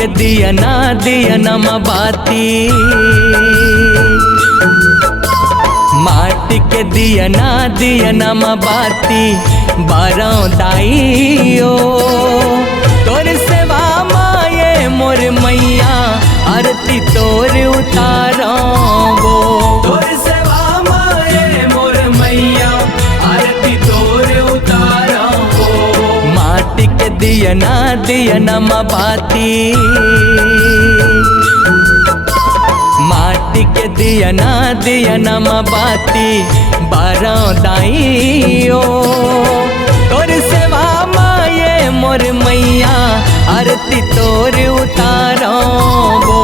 के दिया ना बाती, माटी के दिया ना बाती, बारों दाइयो तोर सेवा माये मोर मैया, आरती तोर उतारो गो। तोर सेवा माये मोर मैया, आरती तोर उतारो गो। माटी के दिया ना बाती, माटी के दिया ना बाती, बारों दाइयो तोर सेवा माये मोर मैया, आरती तोर उतारो गो।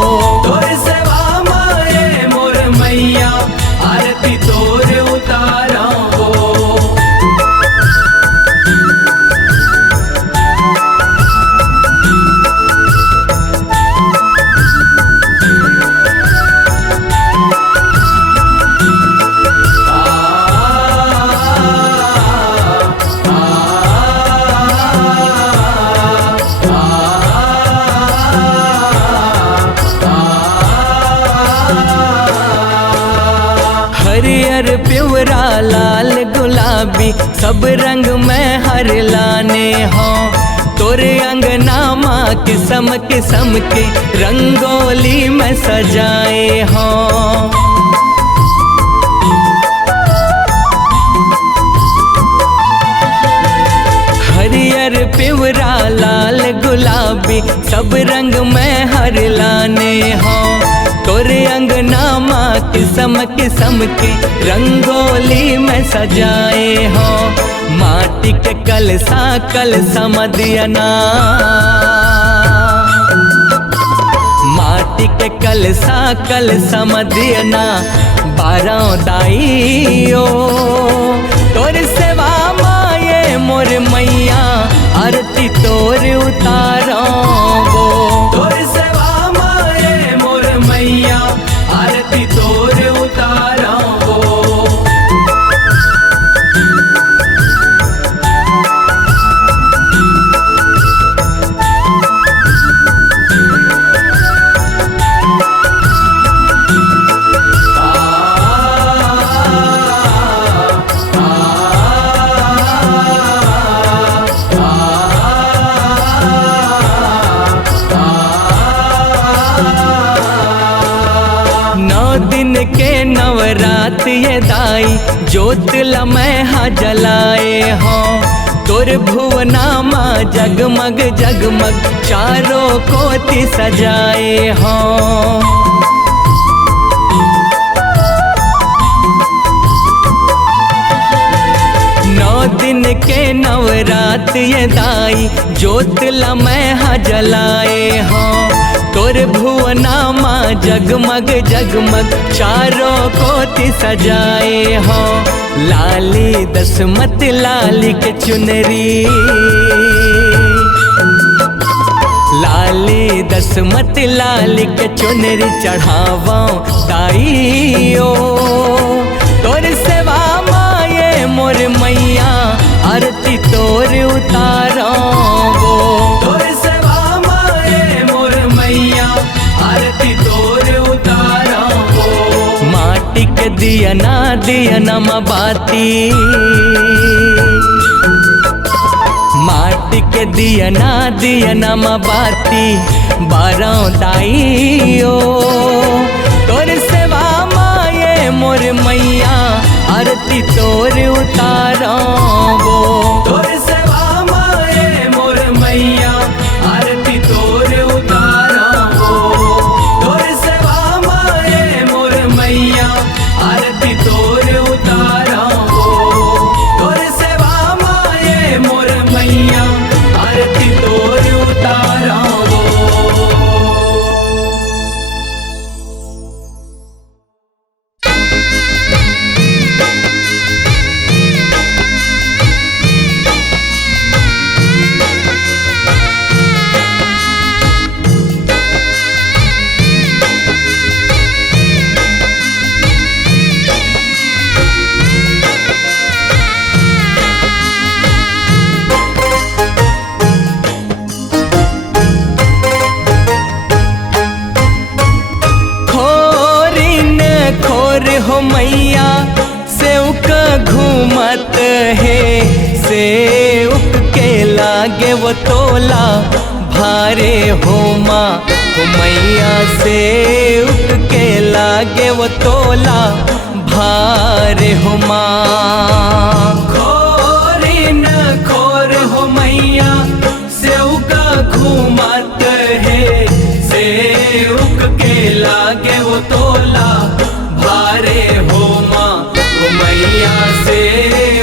तोर सेवा माये मोर मैया, आरती तोर उतारो गो। हरियर पिवरा लाल गुलाबी, सब रंग में हर लाने हो। तोरे अंगना माँ किस्म किस्म के रंगोली में सजाए हो। हरियर पिवरा लाल गुलाबी, सब रंग में हर लाने हो। तोरे अंगना माँ किस्म किस्म के रंगोली में सजाए हो। माटी के कलसा मदियना, माटी के कलसा मदियना, बारों दाइयो तोर सेवा माये मोर मैया, आरती तोर उतारो गो। तोर सेवा माये मोर मैया, आरती तोर उतारो गो। दिन के नवरात ये दाई, जोत लमैहा जलाए हो। तोर भुवना माँ जगमग जगमग, चारों कोति सजाए हो। नौ दिन के नवरात ये दाई, जोत लमैहा जलाए हो। तोर भुवना माँ जगमग जगमग, चारों कोति सजाए हो। लाली दसमत लाली के चुनरी, लाली दसमत लाली के चुनरी, चढ़ावो दाइयो तोर सेवा माये मोर मैया, आरती तोर उतारो गो। तोर सेवा माये मोर मैया, आरती तोर उतारो गो। माटी के दिया ना बाती, माटी के दिया ना बाती, बारों दाइयो तोर सेवा माये मोर मैया, आरती तोर उतारो गो। तोर सेवा माये मोर मैया, आरती तोर उतारो गो। तोर सेवा माये मोर मैया, आरती तोर उतारो गो। तोर सेवा माये मोर मैया, आरती तोर उतारो गो। घूमत है से उक के लागे वो तोला भारे हो माँ हो मैया से उक के लागे वो तोला भारे हो माँ। खोरी न खोर हो मैया सेव का घूमत है से उक के लागे वो तोला भारे हो माँ हो मैया से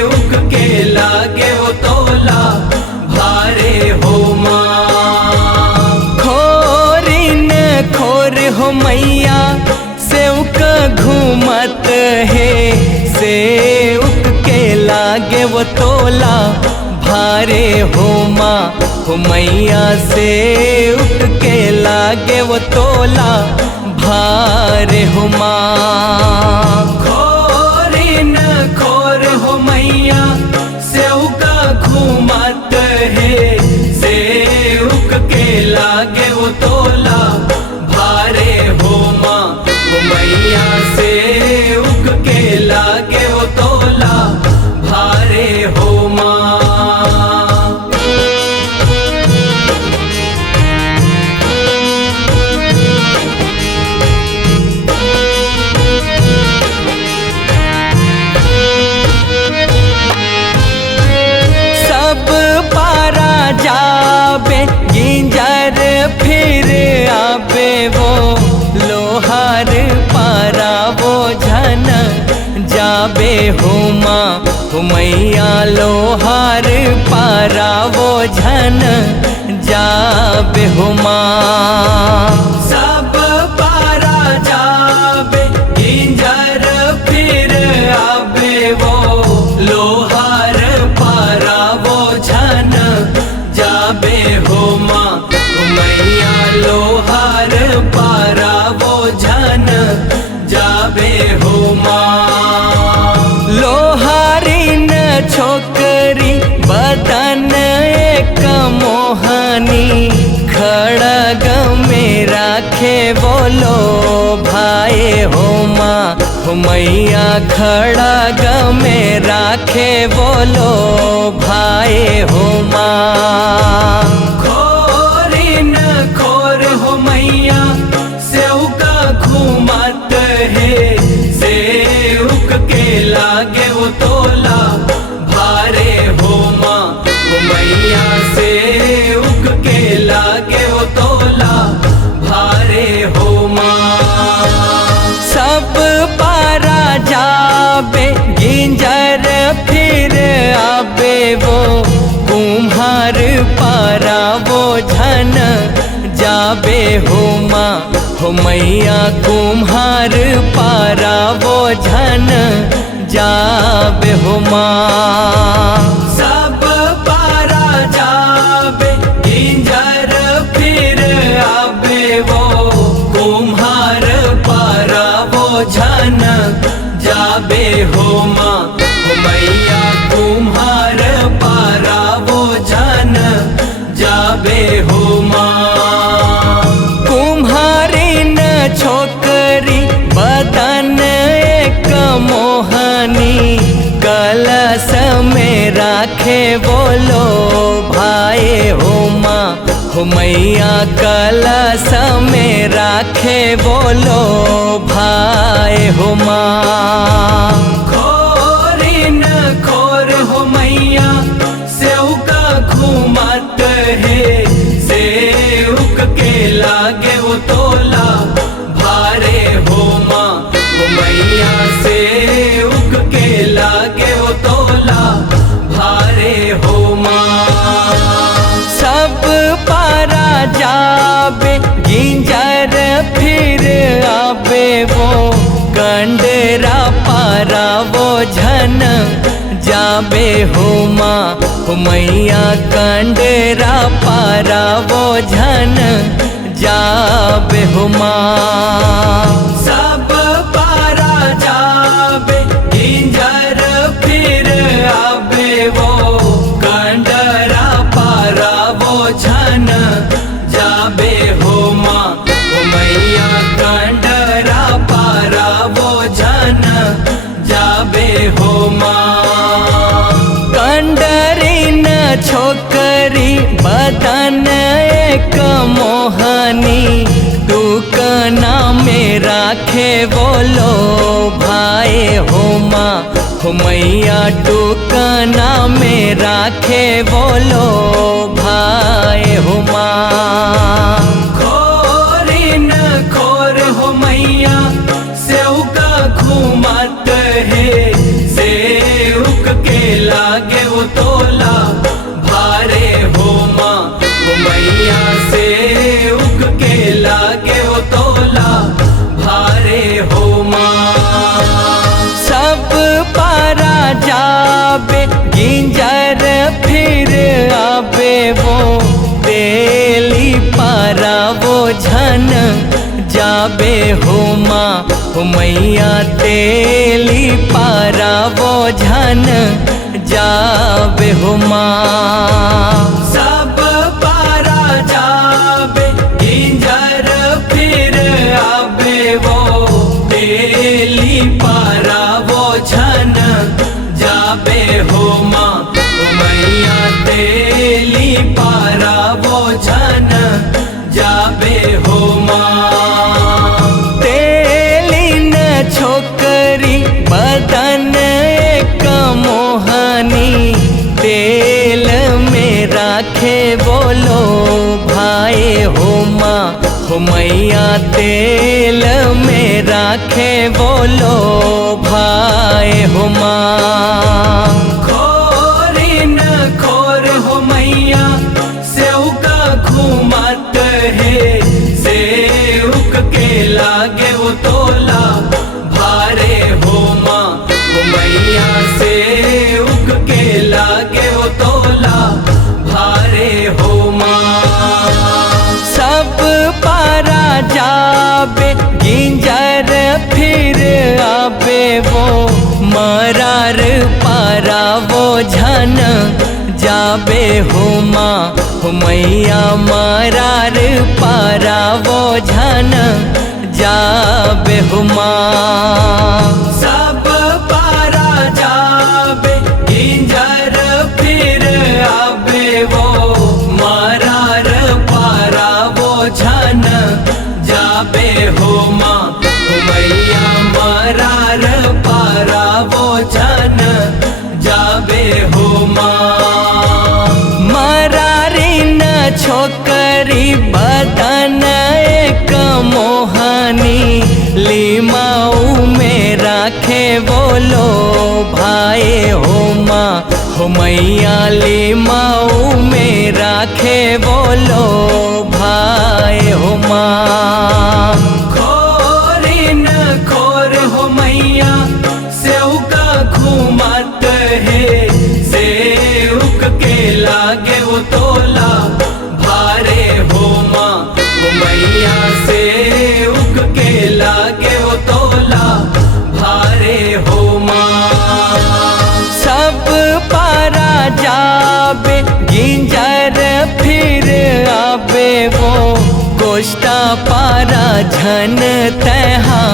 उक के लागे वो तोला भारे हो माँ। खोरी न खोर हो मैया सेव का घूमत है से उक के लागे वो तोला भारे हो माँ हो मैया से उक के लागे वो तोला भारे हो माँ। खोरी न खोर हो मैया सेव का घूमत है से उक के लागे वो तोला भारे हो माँ हो मैया से उक के लागे वो तोला भारे हो माँ। जाबे गिंजर फिर आबे वो लोहार पारा वो झन जाबे हो माँ हो मैया लोहार पारा वो झन जाबे हो माँ। सब पारा जाबे गिंजर फिर आबे वो लोहार पारा वो झन जाबे हो माँ हो मैया लोहार पारा वो झन जाबे हो माँ। लोहारी न छोकरी बदन एक मोहनी खड़ग में राखे बोलो भाई हो माँ हो मैया खड़ग में राखे बोलो भाई हो माँ। खोरी न खोर हो मैया सेव का घूमत है से उक के लागे वो तोला भारे हो माँ हो मैया से उक के लागे वो तोला भारे हो माँ। सब पारा जाबे गिंजर फिर आबे वो कुम्हार पारा वो झन जाबे हो माँ हो मैया कुम्हार पारा वो झन जाबे हो माँ। सब पारा जाबे गिंजर फिर आबे वो कुम्हार पारा वो झन जाबे हो माँ हो मैया कुम्हार पारा वो झन जाबे हो माँ। कुम्हारी न छोकरी बदन एक मोहनी कलश में राखे बोलो भाई हो माँ हो मैया कलश में राखे बोलो भाई हो माँ। खोरी न खोर हो मैया सेव का घूमत है से उक के लागे वो तोला भारे हो माँ हो मैया से उक के लागे वो तोला भारे हो माँ। सब पारा जाबे गिंजर फिर आबे वो कंडरा पारा वो झन जाबे हो माँ हो मैया कंडरा पारा वो झन जाबे हो माँ। सब पारा जाबे गिंजर फिर आबे वो कंडरा पारा वो झन जाबे हो माँ हो मैया कंडरा पारा वो झन जाबे हो माँ। छोकरी बदन एक मोहनी, तू कना में राखे बोलो भाई हो माँ हो मैया, तू कना में राखे बोलो भाई हो माँ। खोरी न खोर हो मैया, सेव का घूमत है, सेवक के लागे वो तोला भारे हो माँ हो मैया, सेवक के लागे वो तोला भारे हो माँ। सब पारा जाबे गिंजर फिर आबे वो, तेली पारा वो झन जाबे हो माँ हो मैया, तेली पारा वो झन जाबे हो माँ। सब पारा जाबे गिंजर फिर आबे वो, तेली पारा वो झन जाबे हो माँ हो मैया, तेली पारा वो झन जाबे हो माँ। छोकरी बदन एक मोहनी, तेल में राखे बोलो भाई हो माँ हो मैया, तेल में राखे बोलो भाई हो माँ। खोरी न खोर हो मैया, सेव का घूमत है, सेवक के लागे वो तोला भारे हो माँ हो मैया, सेवक के लागे वो तोला भारे हो माँ। सब पारा जाबे गिंजर फिर आबे वो, मरार पारा वो झन जाबे हो माँ हो मैया, मरार पारा वो झन जाबे हो माँ। सब पारा जाबे गिंजर फिर आबे वो, मरार पारा वो झन जाबे हो माँ हो मैया, मरार पारा वो झन जाबे हो माँ। मरारी न छोकरी बदन एक मोहनी, लीमाऊ में राखे बोलो भाई हो माँ हो मैया, लीमाऊ में राखे बोलो भाई हो माँ। खोरी न खोर हो मैया, सेव का घूमत है, सेवक के लागे वो तोला भारे हो माँ हो मैया, सेवक के लागे वो तोला भारे हो माँ। सब पारा जाबे गिंजर फिर आबे वो, कोष्टा पारा झन तहाँ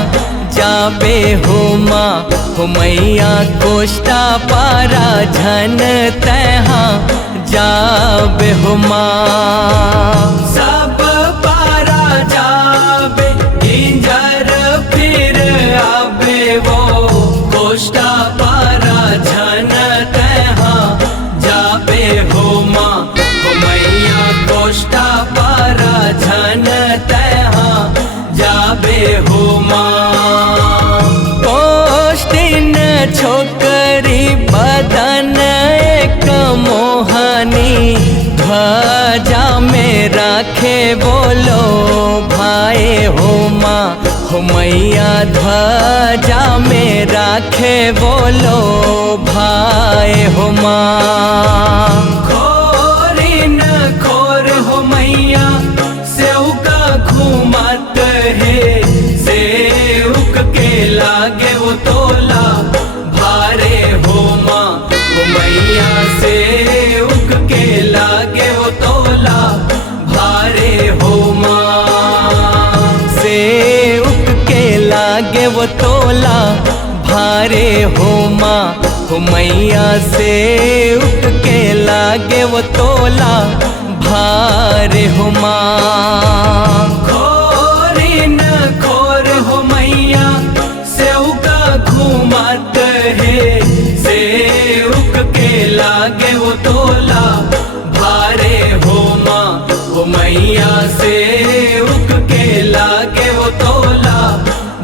जाबे हो माँ हो मैया, कोष्टा पारा झन तहाँ जाबे हो माँ। सब पारा जाबे गिंजर फिर आबे वो, कोष्टा पारा झन तहाँ जाबे हो माँ हो मैया, कोष्टा पारा झन तहाँ जाबे हो माँ। कोष्टिन छोकरी बदन एक मोहनी, ध्वजा में राखे बोलो भाई हो माँ हो मैया, ध्वजा में राखे बोलो भाई हो माँ। खोरी न खोर हो मैया, सेव का घूमत है, सेवक के लागे वो तोला भारे हो माँ हो मैया, सेवक के लागे वो तोला भारे हो माँ। सेवक के लागे वो तोला भारे हो माँ हो मैया से उठ के लागे वो तोला भार हो माँ। खोरी न खोर हो मैया सेव का घूमत है, सेवक के लागे वो तोला भारे हो माँ। वो मैया सेवक के लागे वो तोला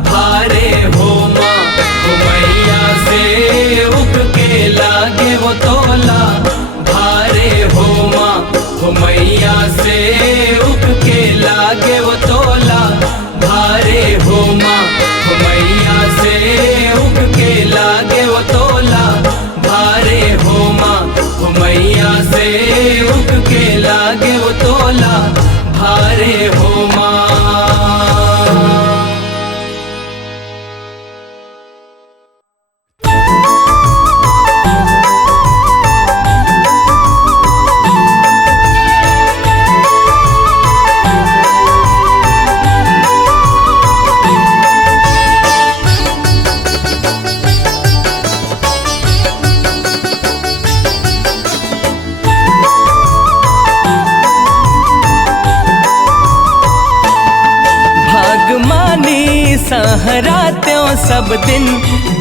भारे हो माँ। वो मैया सेवक के लागे वो तोला भारे हो माँ। वो मैया सेवक के लागे वो तोला भारे हो माँ। वो मैया सेवक के लागे वो तोला भारे हो माँ। वो मैया सेवक के लागे वो तोला भारे हो माँ। सहारा त्यों सब दिन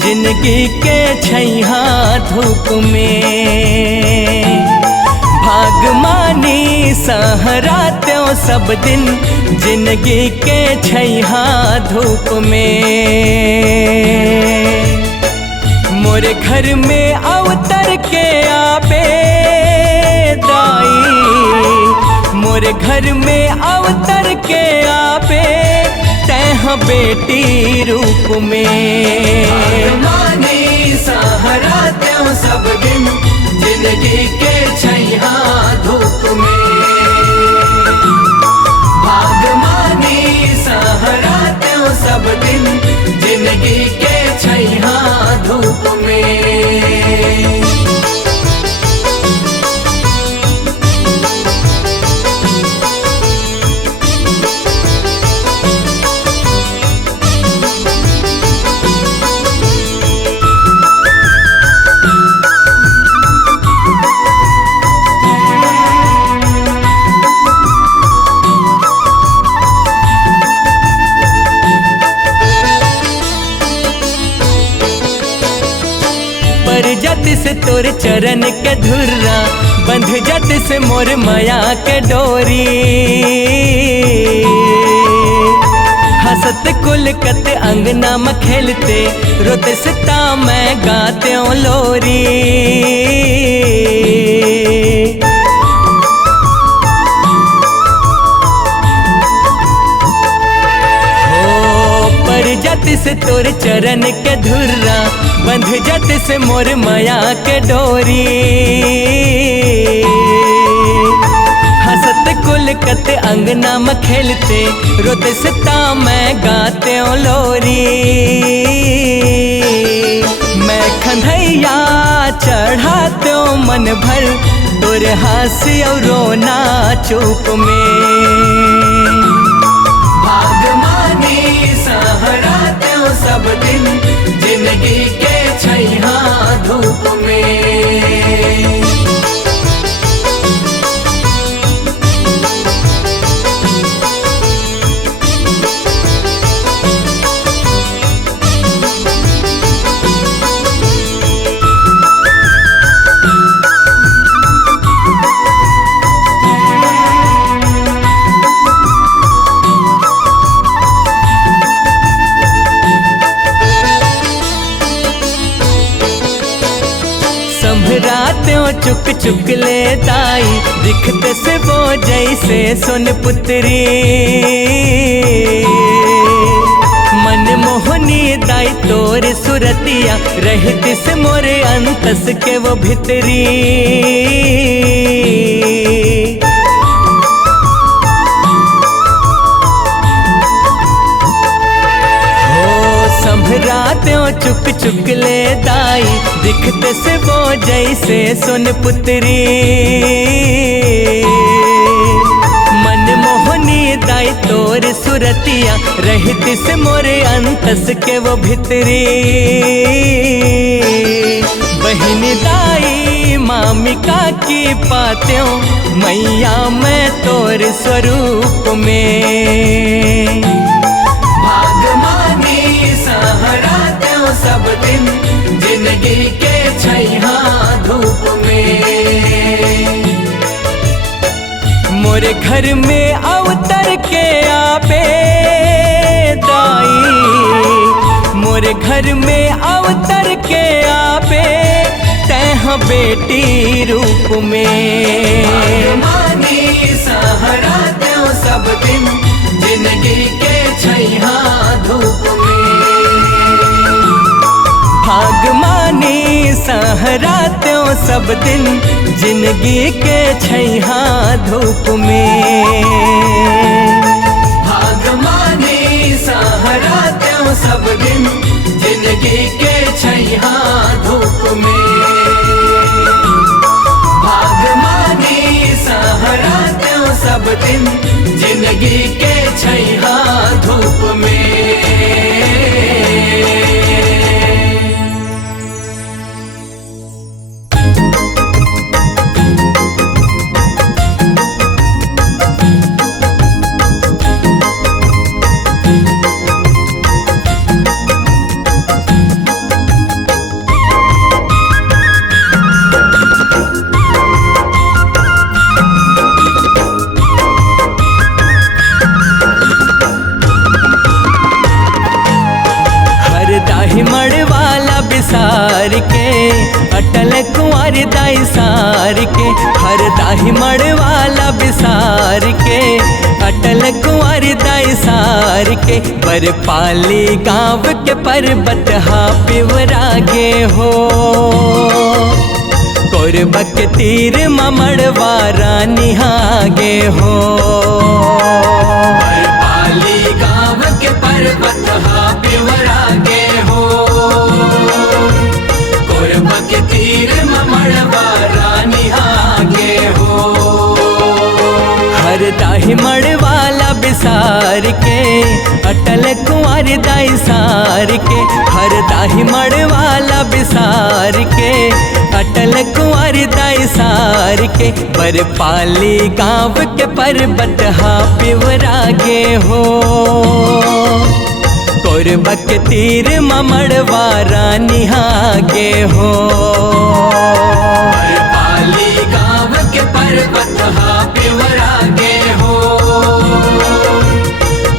जिंदगी के छैया धूप में। भागमानी सहारा त्यों सब दिन जिंदगी के छैया धूप में। मोरे घर में अवतर के आबे दाई, मोरे घर में अवतर के आबे तैं बेटी रूप में। भागमानी सहारा त्यों सब दिन जिंदगी के छैया धूप में। भागमानी सहारा त्यों सब दिन जिंदगी के छैया धूप में। जत से तोर चरण के धुर्रा बंध जत से मोर माया के डोरी। हसत कुल कत अंगना में खेलते रोते सिता मैं गाते लोरी। जत से तोर चरण के धुर्रा बंध जत से मोर माया के डोरी। हसत कुल कत अंगना में खेलते रोते सिता मैं गाते लोरी। मैं खंधैया चढ़ाते मन भर तोर हास्य और रोना चुप में। भागमानी सहारा त्यों सब दिन जिंदगी के छैया धूप में। संभरात्यों चुक चुक ले दाई दिखते से वो जैसे सोन पुत्री। मन मोहनी दाई तोर सुरतिया रहती से मोरे अंतस के वो भितरी। संभरात्यों चुक चुक ले दाई दिखते से वो जैसे सोन पुत्री। मन मोहनी दाई तोर सुरतिया रहती से मोरे अंतस के वो भितरी। बहन दाई मामी काकी पात्यों मैया मैं तोर स्वरूप में। भागमानी सहारा त्यों सब दिन जिंदगी के छैहा धूप में। मोरे घर में अवतर के आबे दाई, मोरे घर में अवतर के आबे तैह बेटी रूप में। भागमानी सहारा त्यों सब दिन जिंदगी के छैहा धूप में। भागमानी सहारा त्यों सब दिन जिंदगी के छैहा धूप में। भागमानी सहारा त्यों सब दिन जिंदगी के छैहा धूप में। भागमानी सहारा त्यों सब दिन जिंदगी के छैहा धूप में। दाहिमड़ वाला बिसार के अटल कुंवर दाई सार के। हर दाहिमड़ वाला बिसार के अटल कुंवर दाई सार के। बरपाली गाँव के पर्वत हा पिवरागे हो, कोरबा के तीर ममड़वा रानी हागे हो। बरपाली गाँव के पर्वत हा पिवरागे हो, कोरबा के तीर ममड़वा रानी हागे हो। हर दाहिमड़ वाला बिसार के अटल कुंवर दाई सार के। हर दाहिमड़ वाला बिसार के अटल कुंवर दाई सार के। बरपाली गाँव के पर्वत हा पिवरागे हो, कोरबा के तीर ममड़वा रानी हागे हो। बरपाली गाँव के पर्वत हा पिवरागे हो,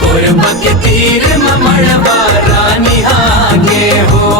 कोरबा के तीर ममड़वा रानी हागे हो।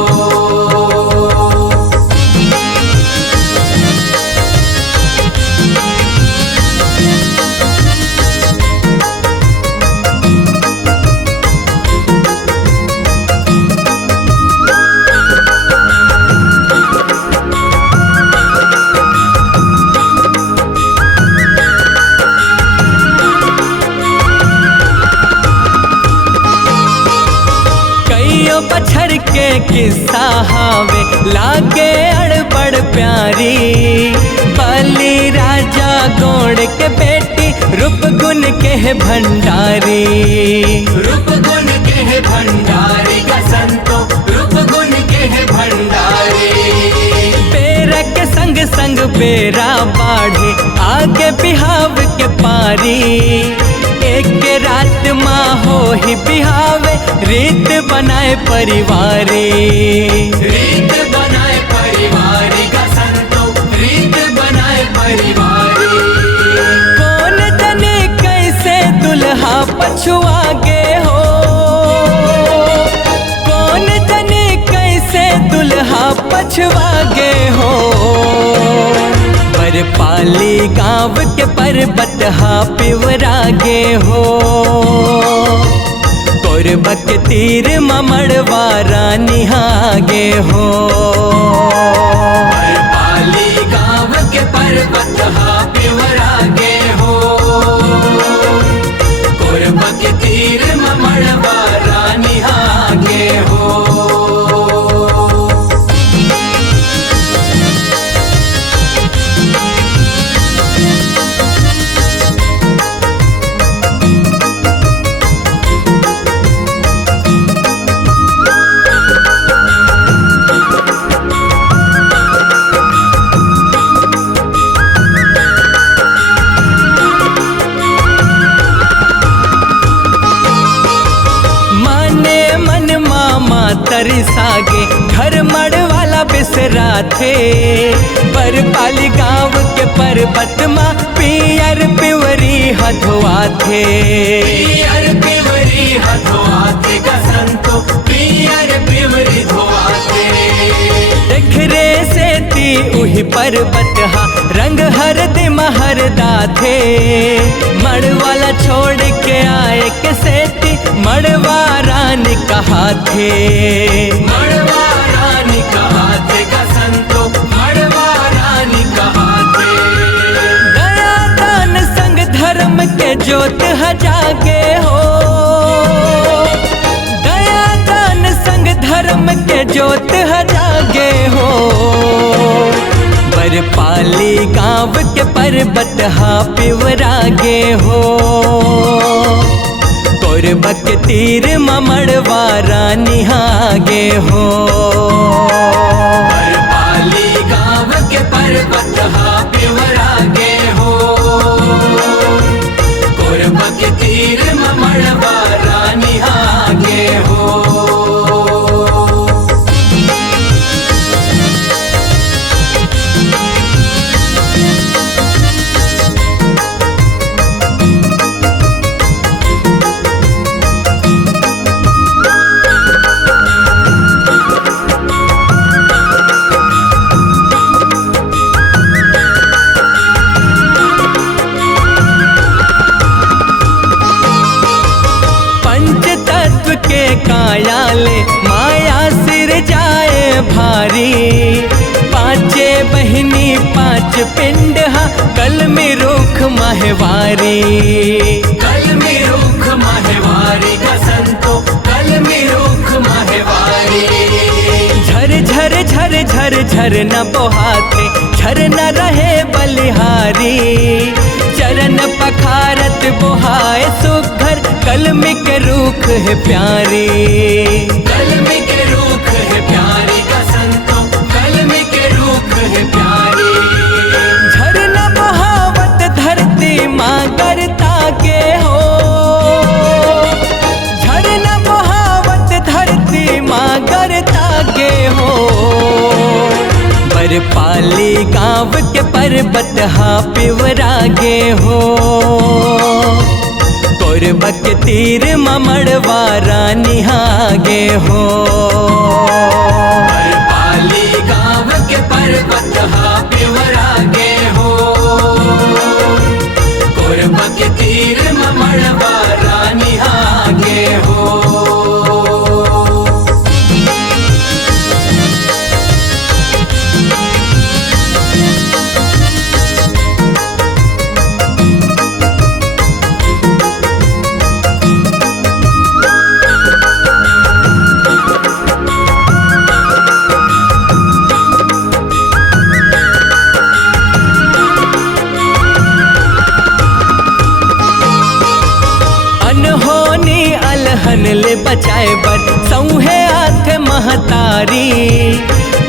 बछर के किस्सा हावे लागे अड़बड़ प्यारी। बली राजा गोड़ के बेटी रूप गुण के भंडारी। रूप गुण के भंडारी का संतो रूप गुण के भंडारी। बेरा के संग संग बेरा बाढ़े आगे बिहाव के पारी। एक रात माँ हो ही बिहावे रीत बनाए परिवारी। रीत बनाए परिवारी का संतो रीत बनाए परिवारी। कौन जाने कैसे दुल्हा पछुआगे हो, कौन जाने कैसे दुल्हा पछुआगे हो। बरपाली गाँव के पर्वत हा पिवरागे हो, कोरबा के तीर ममड़वा रानी हागे हो। बरपाली गाँव के पर्वत हा पिवरागे हो, कोरबा के तीर ममड़वा रानी हागे हो। सरी सागे घर मड़ वाला बिसरा थे। बरपाली गाँव के पर्वत माँ पियर पिवरी हथुआ थे। पियर पिवरी हथुआ थे कसंतो पियर पिवरी धोआ थे। देखरे से ती उही पर्वत हा रंग हरदि महरदा थे। मड़वाला छोड़ के आए के सेती मड़वा रानी कहा थे। मड़वा रानी कहा थे कसंतो मड़वा रानी कहा थे। दया दान संग धर्म के ज्योत जागे हो। दया दान संग धर्म के ज्योत जागे हो। बरपाली गाँव के पर्वत हा पिवरागे हो। कोरबा के तीर मड़वा रानी हागे हो। बरपाली गाँव के पर्वत हा पिवरागे हो। कोरबा के तीर मड़वा रानी हागे हो। कायाले माया सिर जाए भारी। पांचे बहिनी पांच पिंड हा कल में रुख महवारी। कल में रुख महवारी कसंतो कल में रुख महवारी। झर झर झर झर झर न बोहाते झर न रहे बलिहारी। चरण पखारत बोहाए सुघर कलमी के रूख है प्यारी। कलमी के रूख है प्यारी कसंतो कलमी के रूख है प्यारी। झरना बहावत धरती मागर ताके हो। झरना बहावत धरती मागर ताके हो। बरपाली गाँव के पर्वत हा पिवरागे हो। कोरबा के तीर मड़वा रानी हागे हो। बरपाली गाँव के पर्वत हा पिवरागे हो। कोरबा के तीर मड़वा रानी हागे हो। ले बचाए बर सौहे आथ महतारी।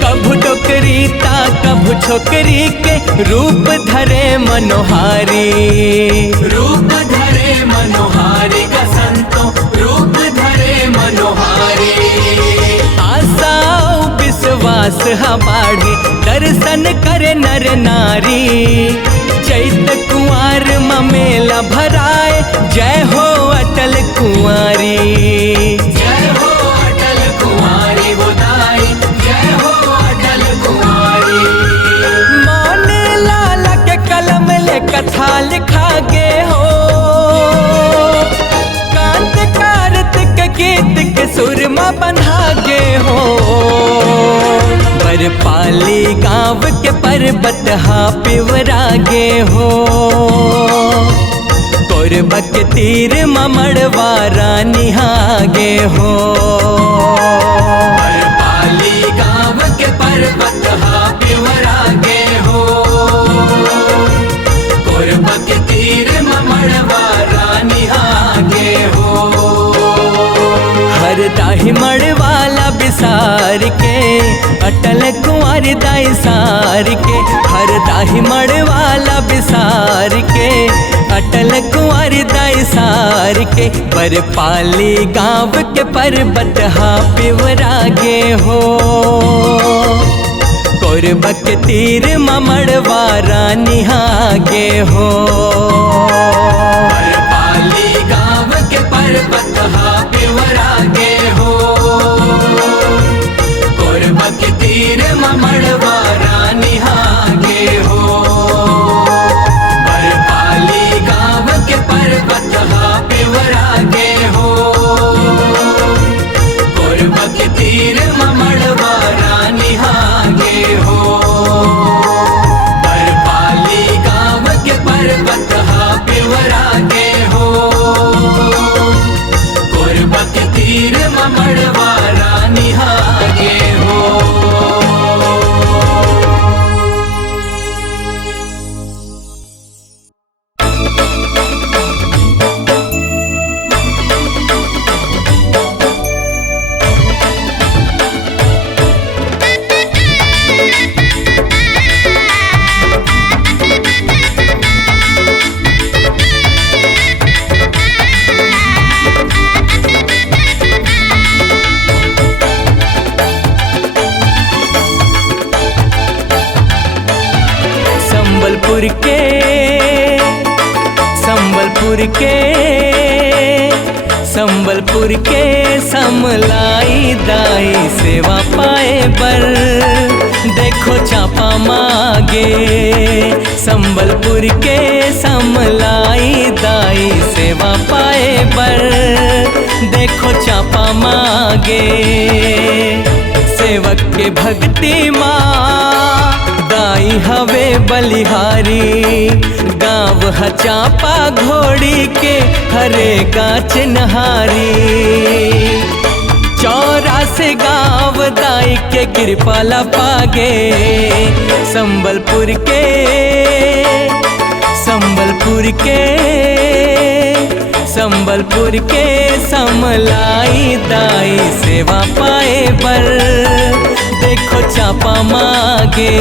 कभू डोकरी ता कभू छोकरी के रूप धरे मनोहारी। रूप धरे मनोहारी कसंतो रूप धरे मनोहारी। आशा विश्वास हा बाढ़े दर्शन करे नर नारी। चैत कुंवर ममेला भराए जय हो अटल कुंवारी। जय हो अटल कुंवारी बुदाई जय हो अटल कुंवारी। माने लाला के कलम ले कथा लिखागे हो। कांत कार्तिक गीत के सुरमा बंधागे हो। बरपाली गाँव के पर्वत हा पिवरागे हो। कोरबा के तीर मड़वा रानी हागे हो। बरपाली गाँव के पर्वत हा पिवरागे हो। कोरबा के तीर मड़वा रानी हागे हो। हर दाही मड़वाला बिसार के अटल कुंवर दाई सार के। हर दाही मड़वाला बिसार के अटल कुंवर दाई सार के पर पाली गाँव के पर्वत हा पिवरागे हो। कोरबक तीर ममड़वा रानी हागे हो। पर पाली गाँव के पर्वत हा पिवरागे हो। कोरबक तीर ममड़वा रानी हागे हो। पर पाली गाँव के पर्वत हा पिवरागे हो। कोरबक तीर ममड़वा रानी हागे हो। पर पाली गाँव के पर्वत हा पिवरागे हो। कोरबक तीर ममड़वा रानी हागे हो। संबलपुर के समलाई दाई सेवा पाए बर देखो चापा मागे। संबलपुर के समलाई दाई सेवा पाए बर देखो चापा मागे। सेवक के भक्ति माँ दाई हवे बलिहारी। गाँव चापा घोड़ी के हरे का चिन्हारी। 84 गाँव दाई के कृपा पागे। संबलपुर के समलाई दाई सेवा पाए बर देखो चापा मागे।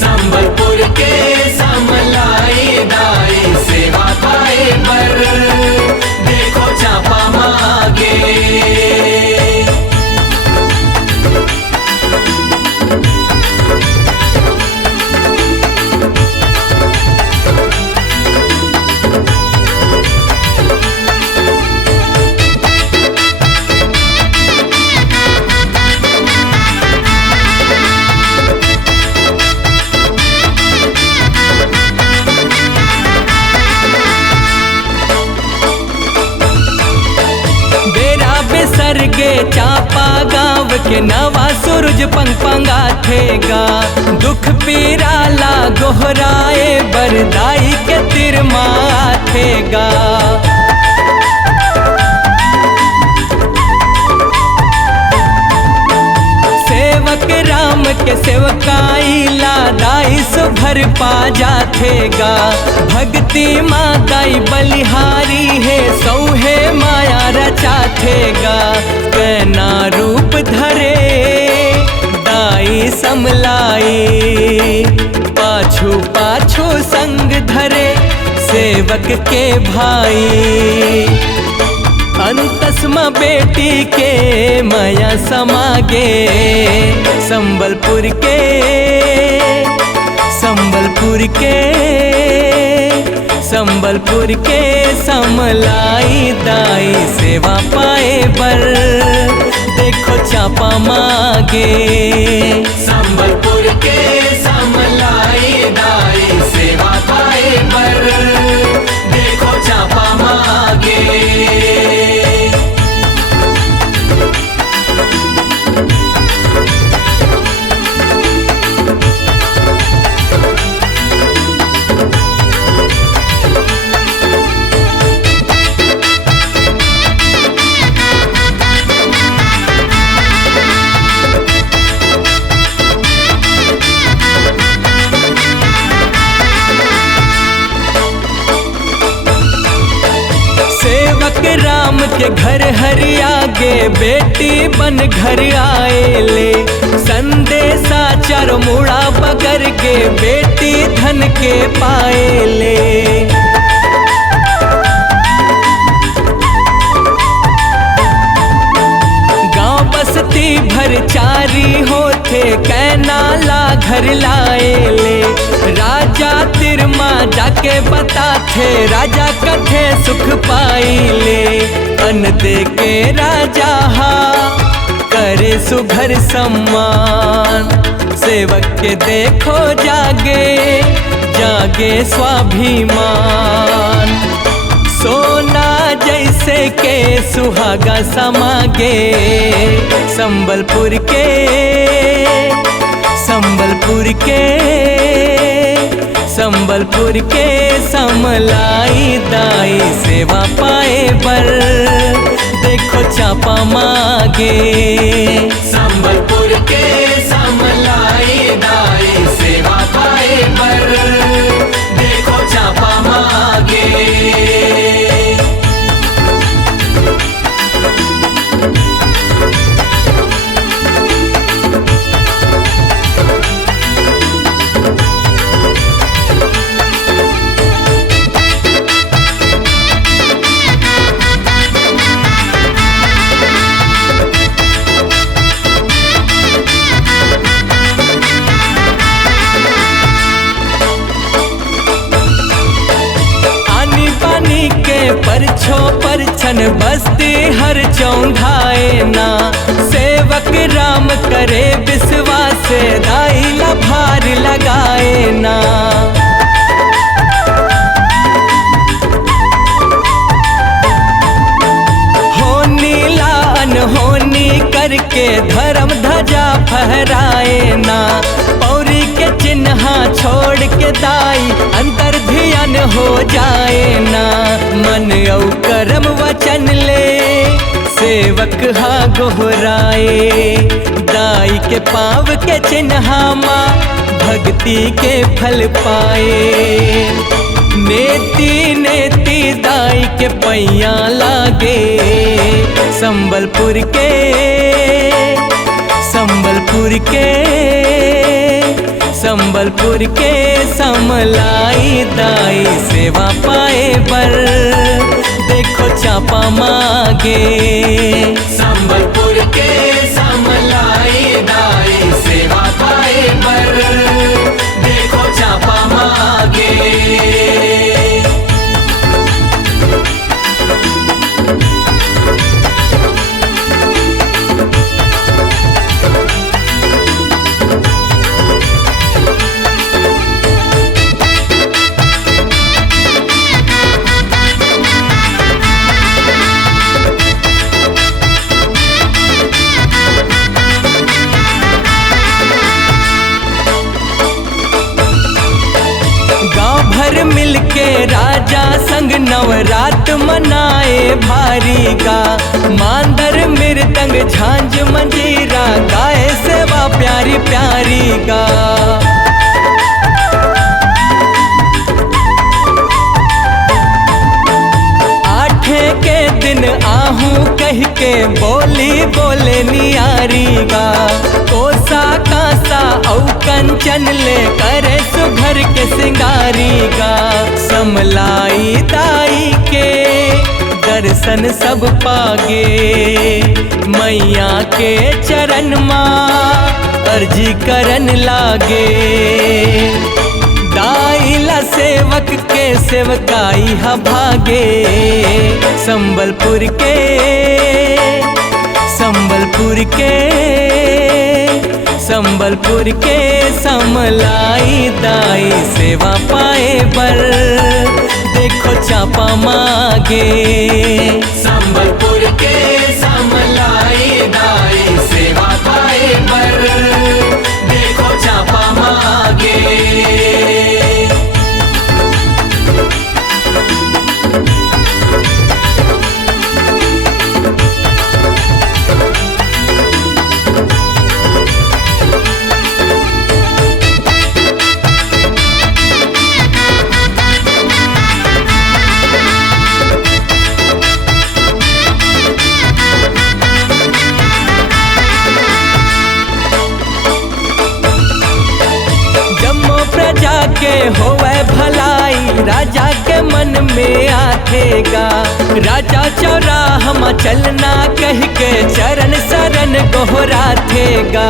संबलपुर के समलाई दाई सेवा पाए बर देखो चापा मागे। सरगे चापा गाँव के नवा सूरज पंगा थेगा। दुख पीरा ला गोहराए बरदाई के तिरमा थेगा। सेवक राम के सेवकाई ला दाई सुभर पा जाथेगा। भक्ति माताई बलिहारी है सौहे माया रचाथेगा। कैना रूप धरे दाई समलाई। पाछू पाछू संग धरे सेवक के भाई। अंतस्मा बेटी के माया समागे। संबलपुर के समलाई दाई सेवा पाए बर देखो चापा मागे। संबलपुर के समलाई दाई सेवा पाए बर देखो चापा मागे। राम के घर हरियागे बेटी बन घर आए ले। संदेशा चार मुड़ा बगर के बेटी धन के पाए ले। पाछे राजा कथे सुख पाइले, अन दे के राजा हा करे सुघर सम्मान। सेवक के देखो जागे जागे स्वाभिमान, सोना जैसे के सुहागा समागे। संबलपुर के संबलपुर के संबलपुर के समलाई दाई सेवा पाए बर देखो चापा मागे। संबलपुर के समलाई दाई सेवा पाए बर देखो चापा मागे। परछो परछन बस्ती हर चौंधाए ना, सेवक राम करे विश्वास दाई ला भार लगाए ना। होनी ला अनहोनी करके धर्म ध्वजा फहराए ना, पौरी के चिन्ह छोड़ के दाई अंतर ध्यान हो जाए ना। मन औ कर्म वचन ले सेवक हा गोहराए, दाई के पाव के चिन्ह माँ भक्ति के फल पाए। नेति नेति दाई के पैया लागे, संबलपुर के संबलपुर के संबलपुर के समलाई दाई सेवा पाए बर देखो चापा मागे। संबलपुर के समलाई दाई सेवा पाए बर देखो चापा मागे। मिलके राजा संग नवरात मनाए भारी गा, मांदर मृदंग झांझ मंजीरा गाए सेवा प्यारी प्यारी गा। आठे के दिन आहूं कह के बोली बोले नियारी गा, कोसा कासा औ कंचन ले करे सुघर के सिंगारी गा। समलाई दाई के दर्शन सब पागे, मैया के चरण माँ अर्जी करन लागे। दाई ला सेवक के सेवकाई हा भागे, संबलपुर के संबलपुर के संबलपुर के समलाई दाई सेवा पाए बर देखो चापा मागे। संबलपुर के समलाई दाई सेवा पाए बर देखो चापा मागे। के होवे भलाई राजा के मन में आथेगा, राजा चौराहा में चलना कह के चरण शरण गोहरा थेगा।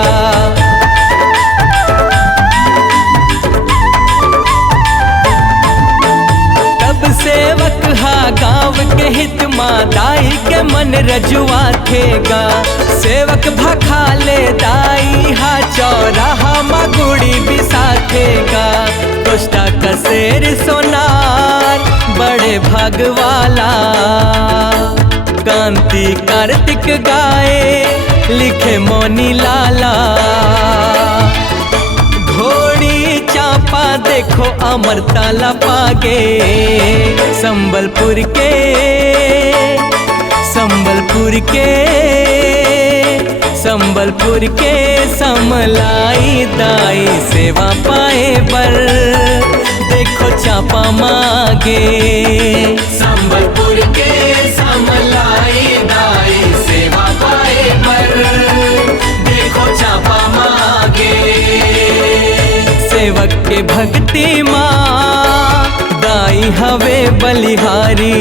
तब सब सेवक हा गाँव के हित माँ दाई के मन रजुआ थेगा। सेवक भखाले दाई हा चौराहा माँ गुड़ी बिसाथेगा। कोष्टा कसेर सोनार बड़े भागवाला, कांति कार्तिक गाए लिखे मोनी लाला। घोड़ी चापा देखो अमरताला पागे, संबलपुर के संबलपुर के समलाई दाई सेवा पाए बर देखो चापा मागे। संबलपुर के समलाई दाई सेवा पाए पर देखो चापा मागे। सेवक के भक्ति माँ दाई हवे बलिहारी,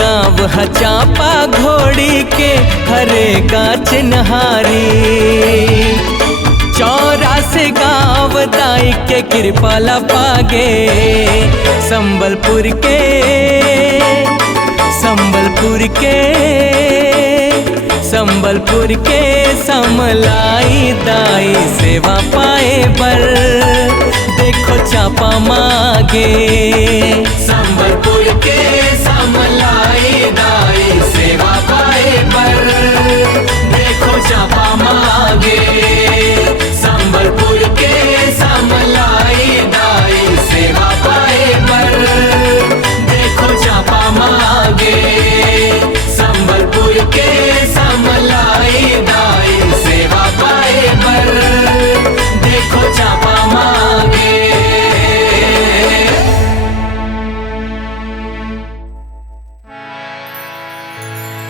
गाँव ह चापा घोड़ी के हरे गाछ नहारी। 84 गाँव दाई के कृपाला पागे, संबलपुर के समलाई दाई सेवा पाए बर देखो चापा मागे। संबलपुर के समलाई दाई सेवा पाए पर देखो चापा मागे। संबलपुर के समलाई दाई सेवा पाए पर देखो चापा मागे। संबलपुर के समलाई दाई सेवा पाए पर देखो चापा मागे।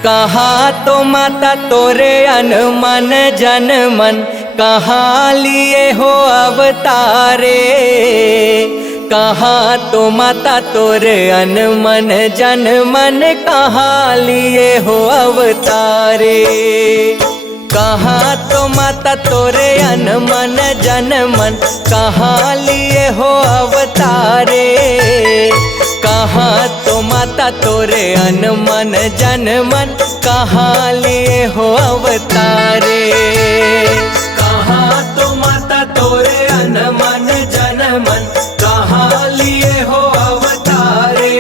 कहा तो माता तोरे अनमन जन मन, कहाँ लिए हो अवतारे। कहा तो माता तोरे अनमन जन मन, कहाँ लिए हो अवतारे। कहाँ तो माता तोरे अनमन जन मन, कहाँ लिए हो अवतारे। कहाँ तो माता तोरे अनमन जन मन, कहाँ लिए हो अवतारे। कहाँ तो माता तोरे अनमन जन मन, कहाँ लिए हो अवतारे।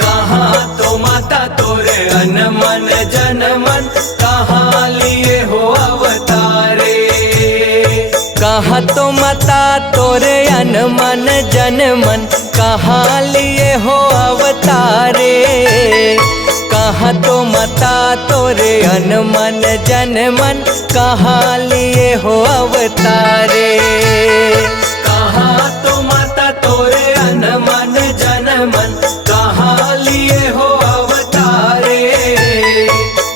कहाँ तो माता तोरे अनमन जन मन, कहाँ लिए हो अवतारे। कहाँ तो माता तोरे अनमन जन मन, कहाँ लिए हो अवतारे। कहाँ तो माता तोरे अनमन जन मन, कहाँ लिए हो अवतारे। कहाँ तो माता तोरे अनमन जन मन, कहाँ लिए हो अवतारे।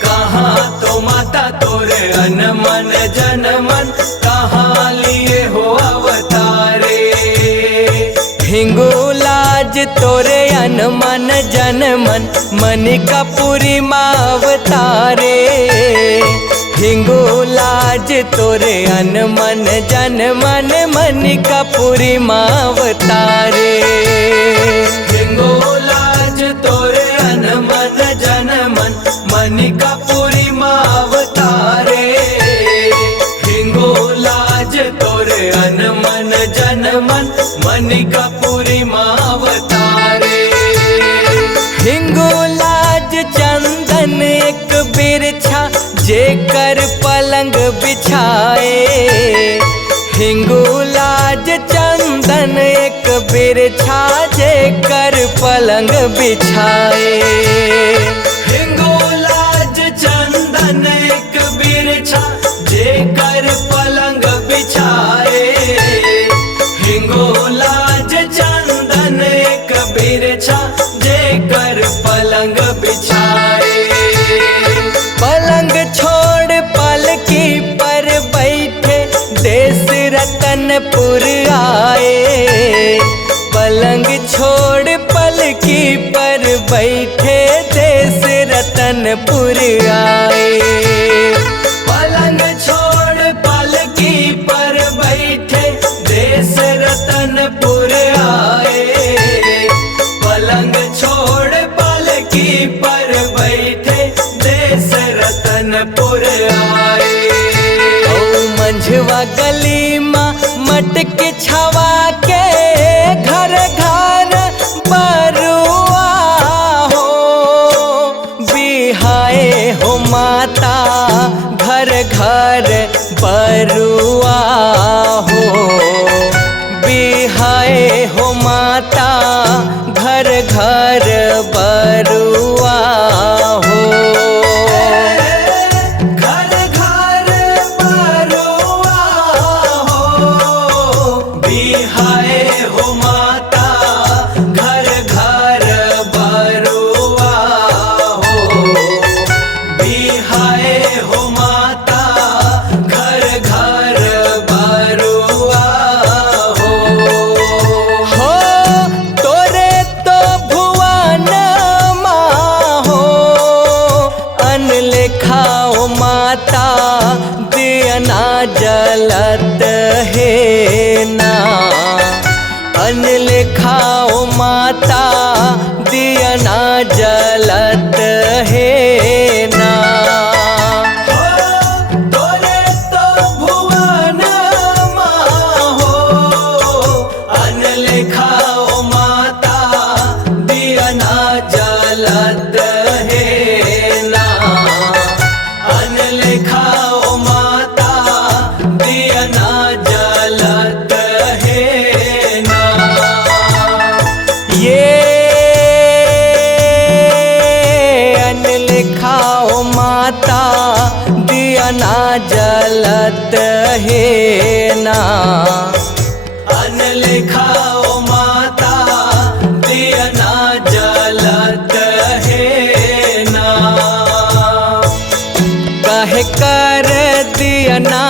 कहाँ तो माता तोरे अनमन जन मन, कहाँ लिए हो अवतारे। हिंगोलाज तोरे अनमन जन मन, मनिकापुरी माँ अवतारे। हिंगोलाज तोरे अनमन जन मन, मनिकापुरी माँ अवतारे। हिंगोलाज तोरे अनमन जन मन, मनिकापुरी माँ अवतारे। हिंगोलाज तोरे अनमन जन मन, मनिकापुरी माँ अवतारे। हिंगोलाज चंदन एक बिरछा, जेकर पलंग बिछाए। हिंगोलाज चंदन एक बिरछा, जेकर पलंग बिछाए। हिंगोलाज चंदन एक बिरछा, जेकर पलंग बिछाए। हिंगोलाज चंदन एक बिरछा, जेकर पलंग बिछाए। पलंग छोड़ पालकी पर बैठे, देश रतनपुर आए। पलंग छोड़ पालकी पर बैठे, देश रतनपुर आए। पलंग छोड़ पालकी पर बैठे, देश रतनपुर आए। छोड़ पालकी पर बैठे देश रतनपुर आए। ओ मंझवा गली माँ मटक छवा के घर घर बरुआ हो बिहाए हो माता घर घर बरुआ हो बिहाए हो माता घर घर बरुआ हो। घर घर बरुआ हो बिहाए हो माता घर घर बरुआ हो बिहाए हो माता घर घर बरुआ हो तोरे तो भुवन माँ हो अन लिखाओ माता दियना जलत है ना अन लिखाओ माता दियना जलत है ना। तोरे तो भुवन माँ हो अन लिखाओ माता दियना जलत है ना अन लिखाओ माता दियना जलत है ना। ये अन लिखाओ माता दियना जलत है ना अन लिखाओ माता दियना जलत है ना। काहे कर दियना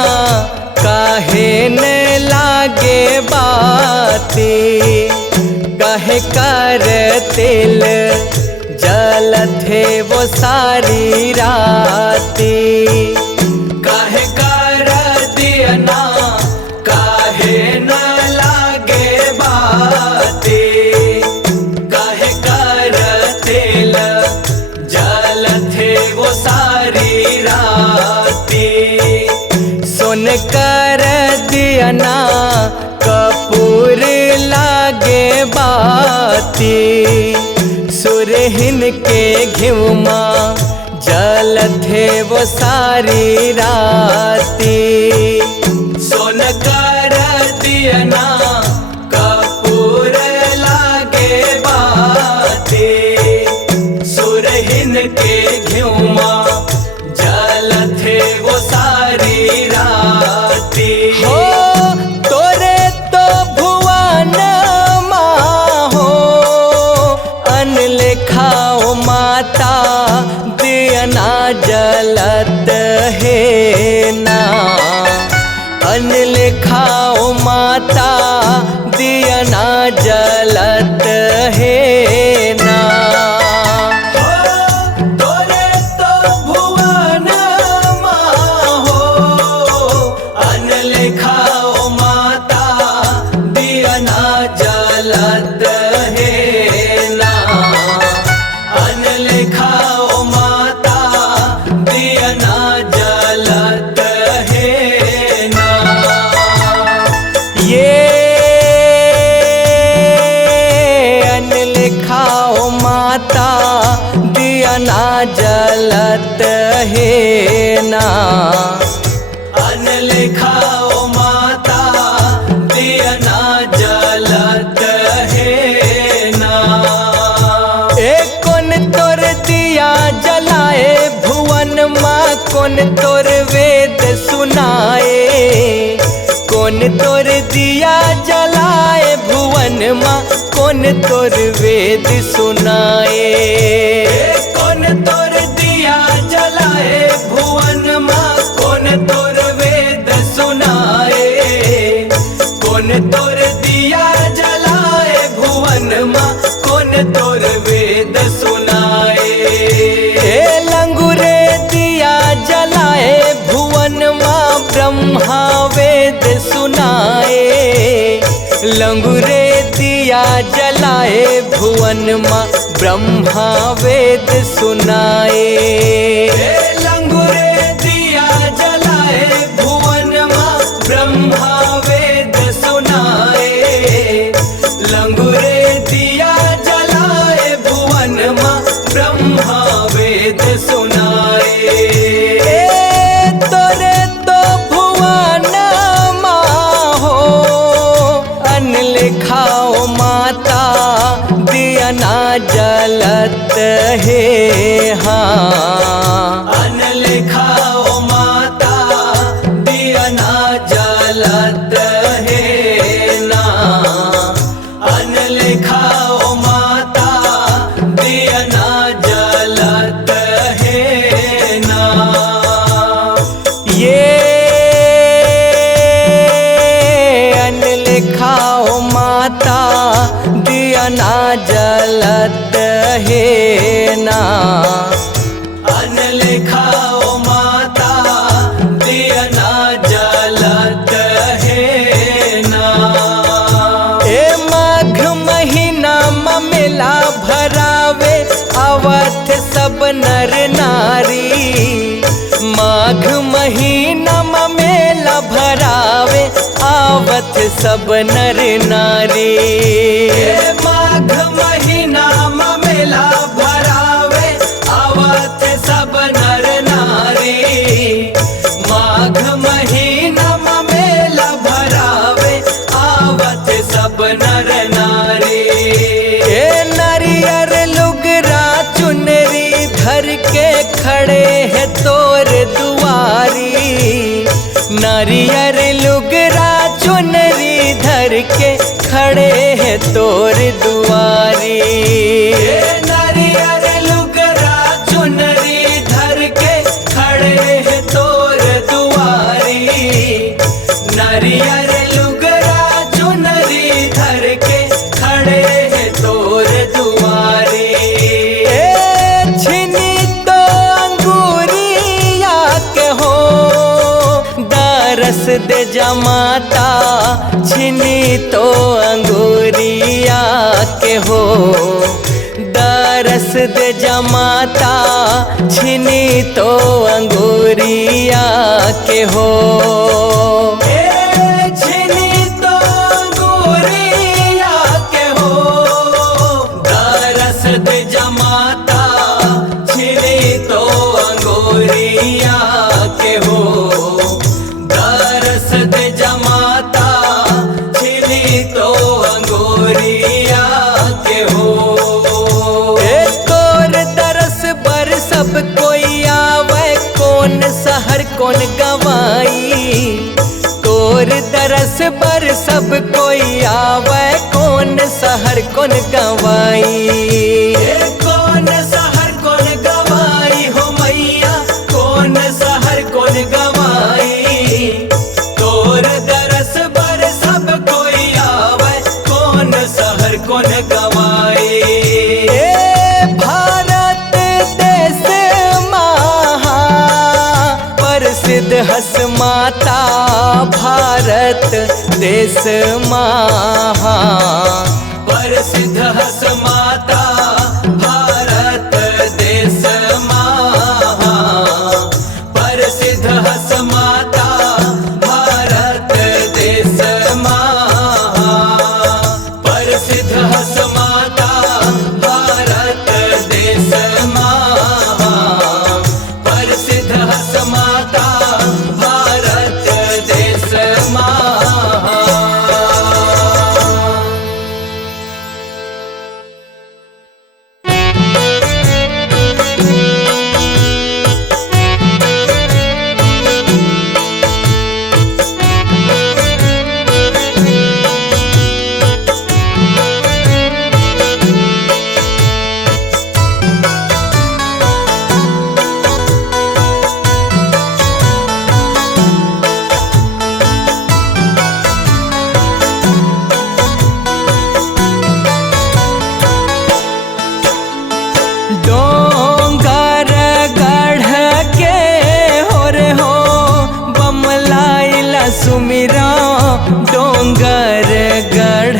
काहे न लागे बाती काहे कर तिल जलत है वो सारी राती। काहे कर दियना काहे न लागे बाती काहे कर तेल जलत है वो सारी राती। सुन कर दियना कपूर लागे बाती सुरहिन के घिउमा जलत है वो सारी राती। सोन कर दियना कपूर लागे बाती सुरहिन के घिउमा जलत है वो सारी राती। हो तोरे तो भुवन माँ हो अन लिखाओ माता दियना जलत है ना अन लिखाओ माता दियना जलत है ना। तोरे तो भुवन माँ हो अन लिखाओ माता दियना जलत है ना अन लिखाओ माता दियना जलत है ना। ये अन लिखाओ माता दियना जलत है ना अन लिखाओ माता दियना जलत है ना। एक कौन तोर दिया जलाए भुवन माँ कौन तोर वेद सुनाए कौन तोर दिया जलाए भुवन माँ कौन तोर वेद सुनाए। कौन तोर दिया जलाए भुवन माँ कौन तोर वेद सुनाए कौन तोर दिया जलाए भुवन माँ कौन तोर वेद सुनाए। लंगुरे दिया जलाए भुवन माँ ब्रह्मा वेद सुनाए लंगुरे दिया जलाए भुवन माँ ब्रह्मा वेद सुनाए। लंगुरे दिया जलाए भुवन माँ ब्रह्मा वेद सुनाए। लंगुरे दिया जलाए भुवन माँ ब्रह्मा वेद सुनाए। तोरे तो भुवन माँ हो अन लिखाओ माता दिया ना जलत है। हाँ अन लिखाओ माता दिया ना जलत है ना। अन लिखाओ माता दिया ना जलत है ना। ये अन लिखाओ माता दिया ना जलत है ना। अन लिखाओ माता दिया ना जलत है ना। ए माघ महीना में मेला भरावे आवत सब नर नारी। माघ महीना में मेला भरावे आवत सब नर नारी। माघ महीना में मेला भरावे आवत सब नर नारी। माघ महीना में मेला भरावे आवत सब नर नारी। ए नारियर लुगरा चुनरी धर के खड़े है तोर दुआरी। नारियर लुगरा चुनरी धर के खड़े है तोर दुआरी। नारियर लुगरा चुनरी धर के खड़े है तोर दुआरी। नारियर लुगरा चुनरी धर के खड़े है तोर दुआरी। छिनी तो अंगूरिया के हो दरस दे जमाता। छिनी तो अंगूरिया के हो दरस दे जमाता। छिनी तो अंगूरिया के हो। छिनी तो अंगूरिया के हो दरस दे जमाता। छिनी तो अंगूरिया के हो दरस दे जमाता। छिनी तो अंगूरिया के हो। तोर दरस बर सब कोई आवे कौन शहर कौन गवाई। तोर दरस बर सब कोई आवे कौन शहर कौन गवाई। कौन शहर कौन गवाई हो मैया कौन शहर कौन गवाई। तोर दरस बर सब कोई आवे कौन शहर कौन गवाई। भारत देश महा प्रसिद्ध हस माता। भारत देश महा प्रसिद्ध हस माता। भारत देश महा प्रसिद्ध हस माता। भारत देश महा प्रसिद्ध हस माता। भारत देश महा प्रसिद्ध हस माता। भारत देश महा। सुमिरा डोंगर गढ़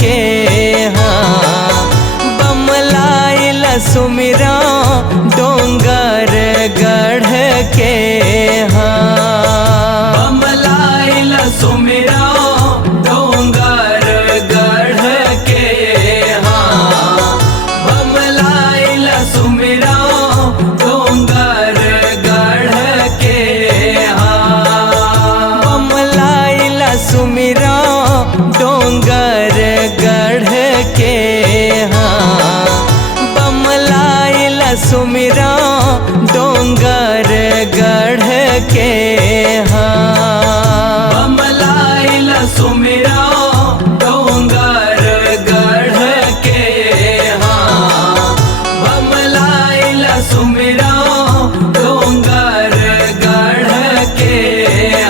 के हाँ बमलाए सुमिरा डोंगर गढ़ के हाँ। बमलाइला सुमिरा डोंगर गढ़ के हाँ। बमलाइला सुमिरा डोंगर गढ़ के हाँ। बमलाइला सुमिरा डोंगर गढ़ के हाँ। बमलाइला सुमिरा डोंगर गढ़ के हाँ। बमलाइला सुमिरा डोंगर गढ़ के हाँ। बमलाइला सुमिरा डोंगर गढ़ के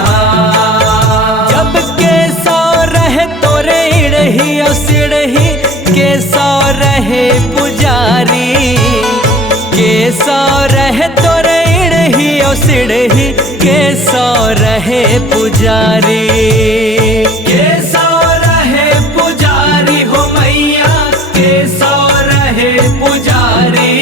हाँ। जब के सौ रहे तोरे इड़ही और सिड़ही के सौ रहे पुजारी। के सौ रहे तोरे इड़ही और सिड़ही के सौ रहे पुजारी। के सौ रहे पुजारी हो मैया के सौ रहे पुजारी।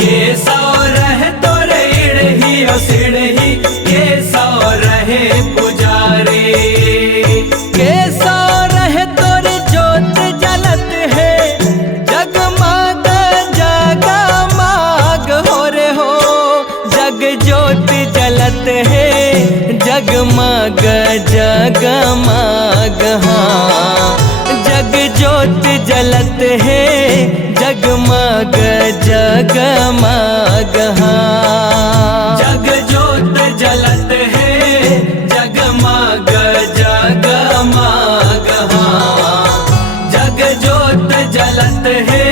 के सौ रहे तोरे इड़ही और सिड़ही के सौ रहे पुजारी। के सौ रहे तोरे जोत जलत है जगमग जगमग हो रे हो। जग ज्योत जलत है जगमग जगमग हाँ। जग ज्योत जलत है जगमग जगमग हाँ। जग ज्योत जलत है जगमग जगमग हाँ। जग ज्योत जलत है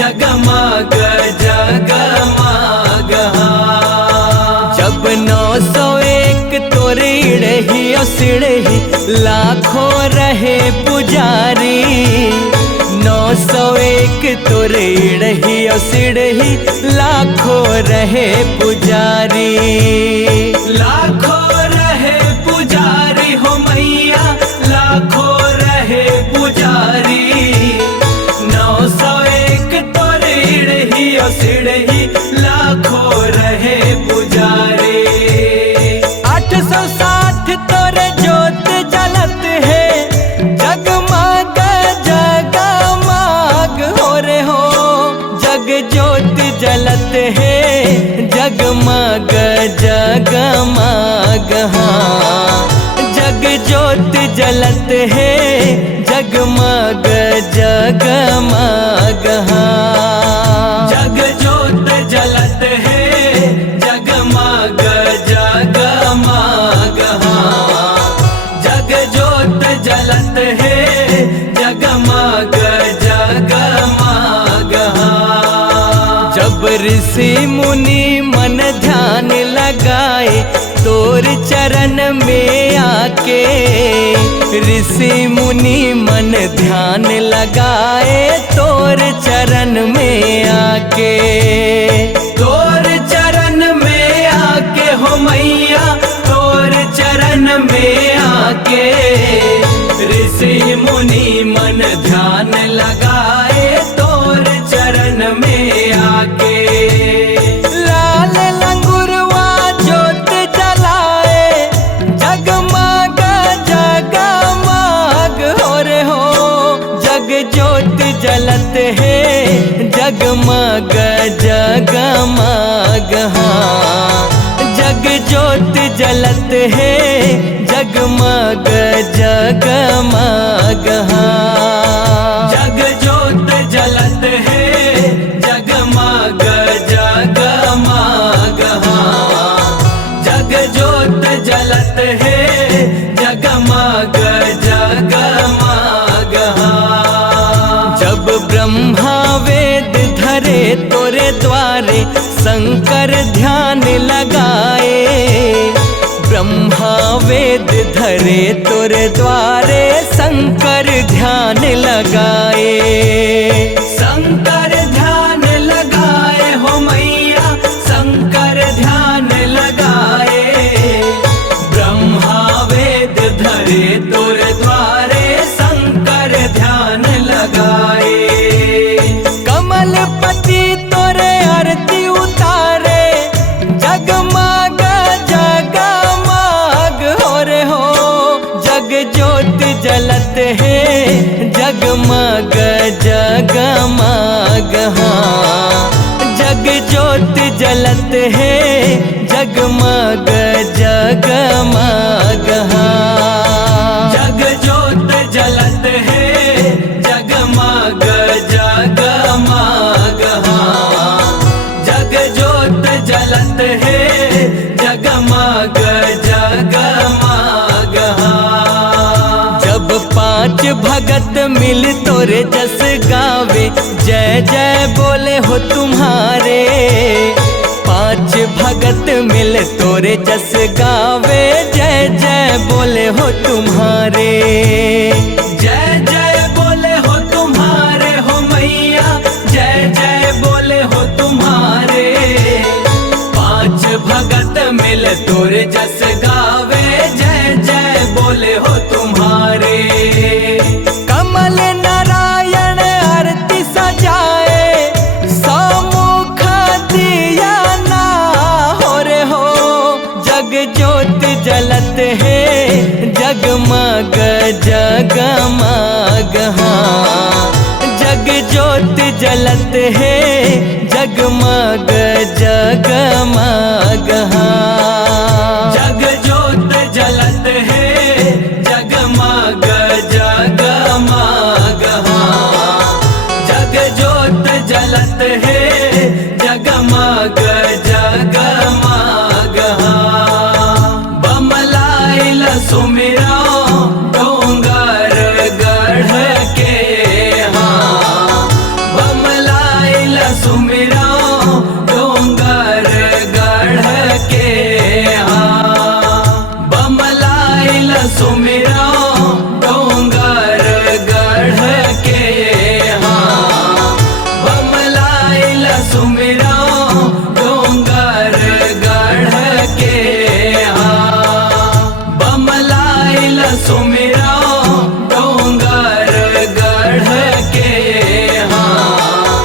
जगमग जगमग हाँ। जब 901 तोरे इड़ही और सिड़ही लाखों रहे पुजारी। 901 तोरे इड़ही और सिड़ही लाखों रहे पुजारी। लाखों रहे पुजारी हो मैया लाखों रहे पुजारी। 901 तोरे इड़ही और सिड़ही लाखों रहे पुजारी। 860 तोरे जोत जलत है जगमग जगमग हो रे हो। जग ज्योत जलत है जगमग जगमग हाँ। जग ज्योत जलत है जगमग जगमग हाँ। जग ज्योत जलत है जगमग जगमग हाँ। जग ज्योत जलत है जगमग जगमग हाँ। जब ऋषि मुनि मन ध्यान लगाए तोर चरण में आके। ऋषि मुनि मन ध्यान लगाए तोर चरण में आके। तोर चरण में आके हो मैया तोर चरण में आके। ऋषि मुनि मन ध्यान लगाए तोर चरण में आके। लाल लंगुरवा ज्योत जलाए जगमग जगमग हो रे हो। जग ज्योत जलत है जगमग जगमग हाँ। जग ज्योत जलत है जगमग जगमग हाँ। जग ज्योत जलत है जगमग जगमग हाँ। जग ज्योत जलत है जगमग जगमग हाँ। जब ब्रह्मा वेद धरे तोरे द्वारे शंकर ध्यान लगाए। ब्रह्मा वेद धरे तोरे द्वारे शंकर ध्यान लगाए। शंकर ध्यान लगाए हो मैया शंकर ध्यान लगाए। ब्रह्मा वेद धरे तोर द्वारे शंकर ध्यान लगाए। कमल पति जगमग हाँ। जग ज्योत जलत है जगमग जगमग हाँ। जग ज्योत जलत है जगमग जगमग हाँ। जग ज्योत जलत है जगमग जगमग हाँ। जब पांच भगत मिल तोरे जस गावे जय जय बोले हो तुम्हारे। पांच भगत मिल तोरे जस गावे जय जय बोले हो तुम्हारे। जय जय बोले हो तुम्हारे हो मैया जय जय बोले हो तुम्हारे। पांच भगत मिल तोरे जस गावे जय जय बोले हो तुम्हारे। कमल नारायण आरती सजाए सम्मुख दिया ना हो रे हो। जग ज्योत जलत है जगमग जगमग हाँ। जग ज्योत जलत है जगमग जगमग हाँ। जग ज्योत जलत है जगमग जगमग हाँ। जग ज्योत जलत है जगमग जगमग हाँ। बमलाइल सुमिरा डोंगर गढ़ के हाँ। बमलाइल सुमिरा डोंगर गढ़ के हाँ। बमलाइल सुमिरा डोंगर गढ़ के हाँ। बमलाइल सुमिरा डोंगर गढ़ के हाँ। बमलाइल सुमिरा डोंगर गढ़ के हाँ।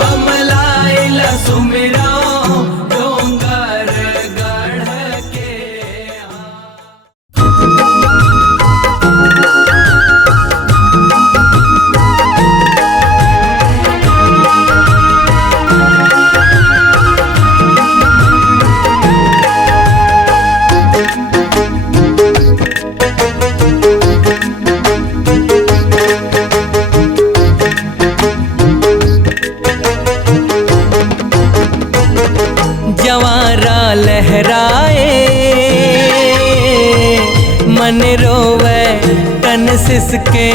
बमलाइल सुमिरा डोंगर गढ़ के हाँ। जवारा लहराए मन रोवे तन सिसके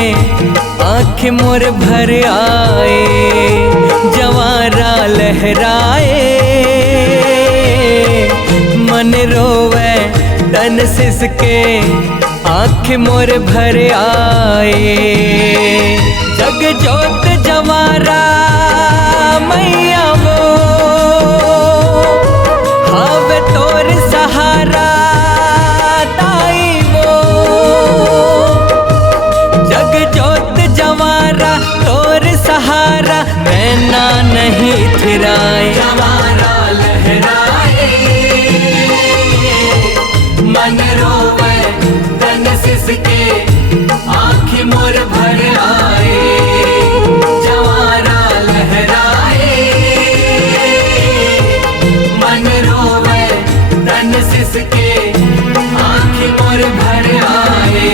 आँख मोर भर आए। जवारा लहराए मन रोवे तन सिसके आँख मोर भर आए। जग ज्योत जवारा मैया वो हावे तोर सहारा ताई वो। जग ज्योत जवारा तोर सहारा नैना नहीं थिराए। जवारा लहराए मन रोवे तन सिसके आँख मोर भर आए। जवारा लहराए मन रोवे तन सिसके आँख मोर भर आए।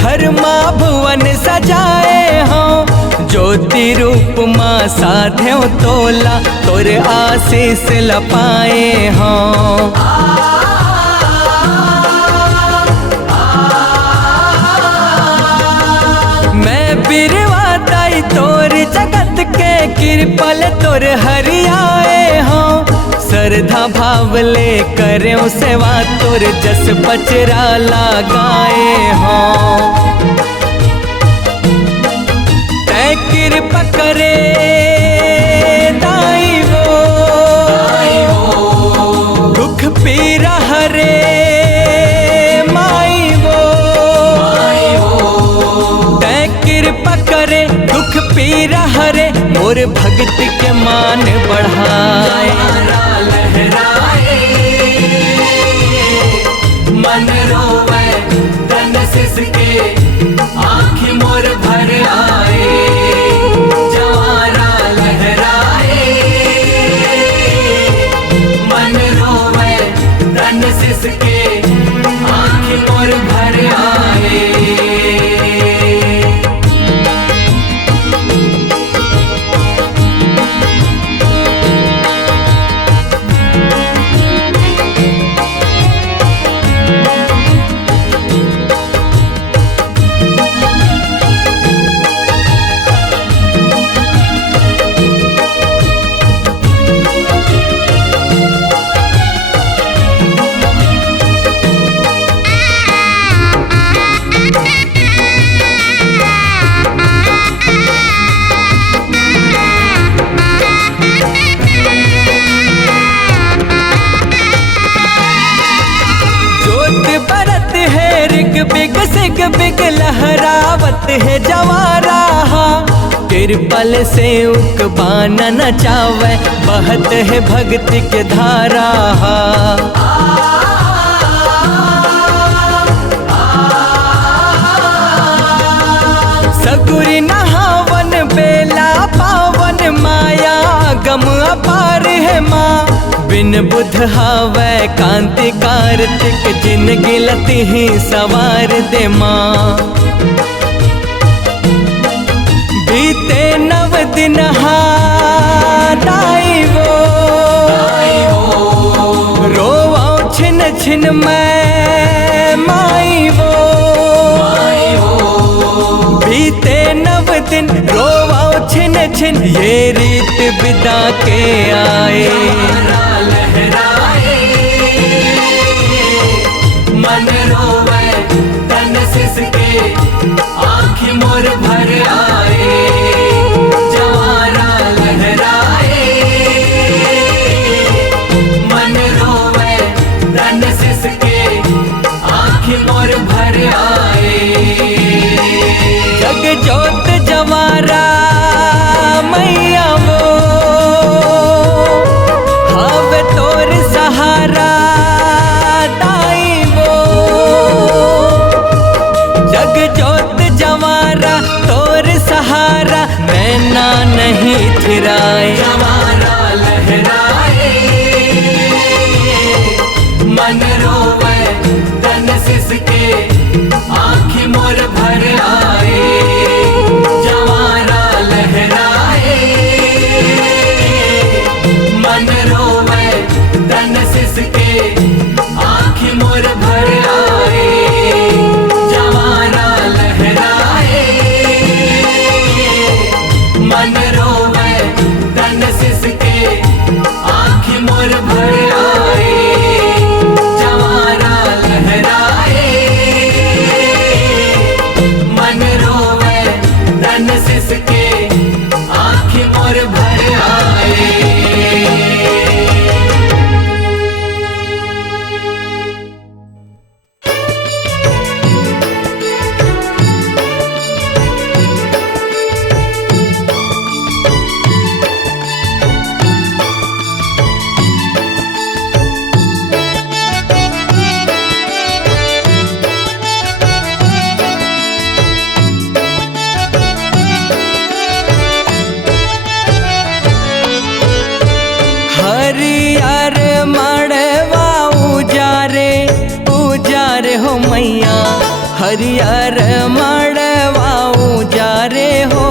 घर माँ भुवन सजाए हों। ज्योति रूप माँ साध्यो तोला तोर आशीष लपाए हों। मैं बिरवा दाई तोर जगत कृपल तोर हरियाए हो, श्रद्धा भाव ले करे सेवा तोर जस पचरा लगाए हो। तै कृपा करे दाई वो, दुख पीरा हरे माई वो। तै कृपा करे दुख पीरा हरे, मोर भक्ति के मान बढ़ाए। लहराए मन रोवे तन सिसके, आँखी मोर भर आए। जवारा लहराए मन रोवे तन सिसके, आँखी मोर भर आए। बिग सिग बिग लहरावत है जवारा, कृपल से उकबान नचावे बहत है भक्ति के धारा। सगुरी नहावन बेला पावन, माया गम अपार है माँ। बिन बुध हावै कांति कार्तिक, जिनगी लती ही सवार दे माँ। बीते 9 दिन दाई वो, रोवाऊं छिन छिन मैं माई वो। बीते 9 दिन रोवाऊं छिन छिन, ये रीत बिदा के आए। लहराए मन रोवे तन सिसके, आँखी मोर भर आए। जवारा लहराए मन रोवे तन सिसके, आँखी मोर भर आए। जग जोत जवारा मैया वो, हावे तोर सहारा दाई वो। जग जोत जवारा तोर सहारा, नैना नहीं थिराए। जवारा लहराए मन रोवे तन सिसके, आँखी मोर भर आए। जवारा लहराए मन रोवे तन सिसके, आँखी मोर भर आए। जवारा लहराए मन रोवे तन सिसके, आँखी मोर भर आए। जवारा लहराए मन रोवे तन सिसके, आँखी मोर भर आए। हरियर मड़वा उजारे उजारे हो मैया, हरियर मड़वा उजारे हो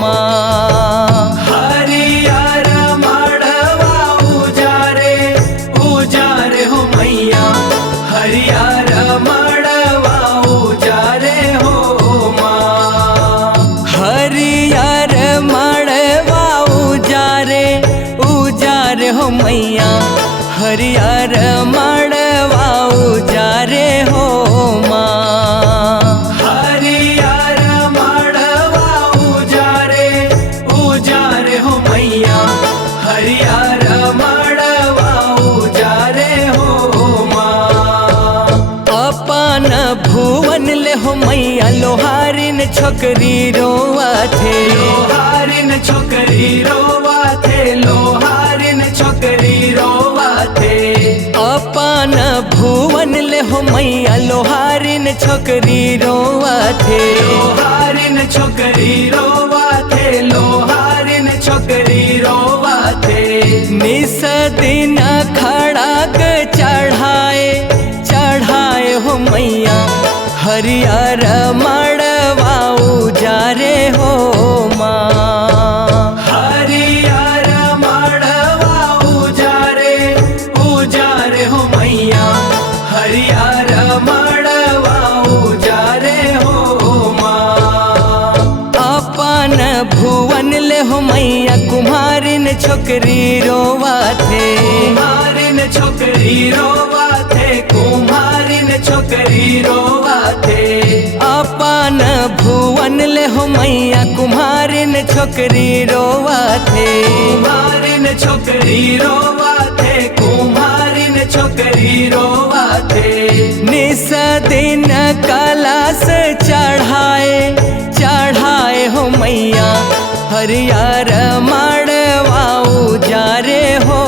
माँ। हरियर मड़वा उजारे उजारे हो मैया, हरियर मड़वा उजारे हो माँ। हरियर मड़वा हो मैया हरियर मड़वा उजारे हो माँ। हरियर मड़वा उजारे उजारे हो मैया हरियर मड़वा उजारे हो माँ। अपन भुवन ले हो मैया लोहारिन छोकरी रोवा थे। लोहारिन छोकरी रोवा थे लोहारिन छोकरी रोवा थे। अपन भुवन ले हो मैया लोहारिन छोकरी रोवा थे। लोहारिन छोकरी रोवा थे लोहारिन छोकरी रोवा थे। निस दिन खड़ाक चढ़ाए हो मैया हरियर मड़वा उजारे हो माँ। हरियर मड़वा उजारे उजारे हो मैया हरियर मड़वा उजारे हो माँ। अपन भुवन ले हो मैया कुम्हारिन छोकरी रोवा थे। कुम्हारिन छोकरी रोवा थे कुम्हारिन छोकरी रोवा थे। अपन भुवन ले हो मैया कुम्हारिन छोकरी रोवा थे। कुम्हारिन छोकरी रोवा थे कुम्हारिन छोकरी रोवा थे। निस दिन कलश चढ़ाए हो मैया हरियर मड़वा उजारे हो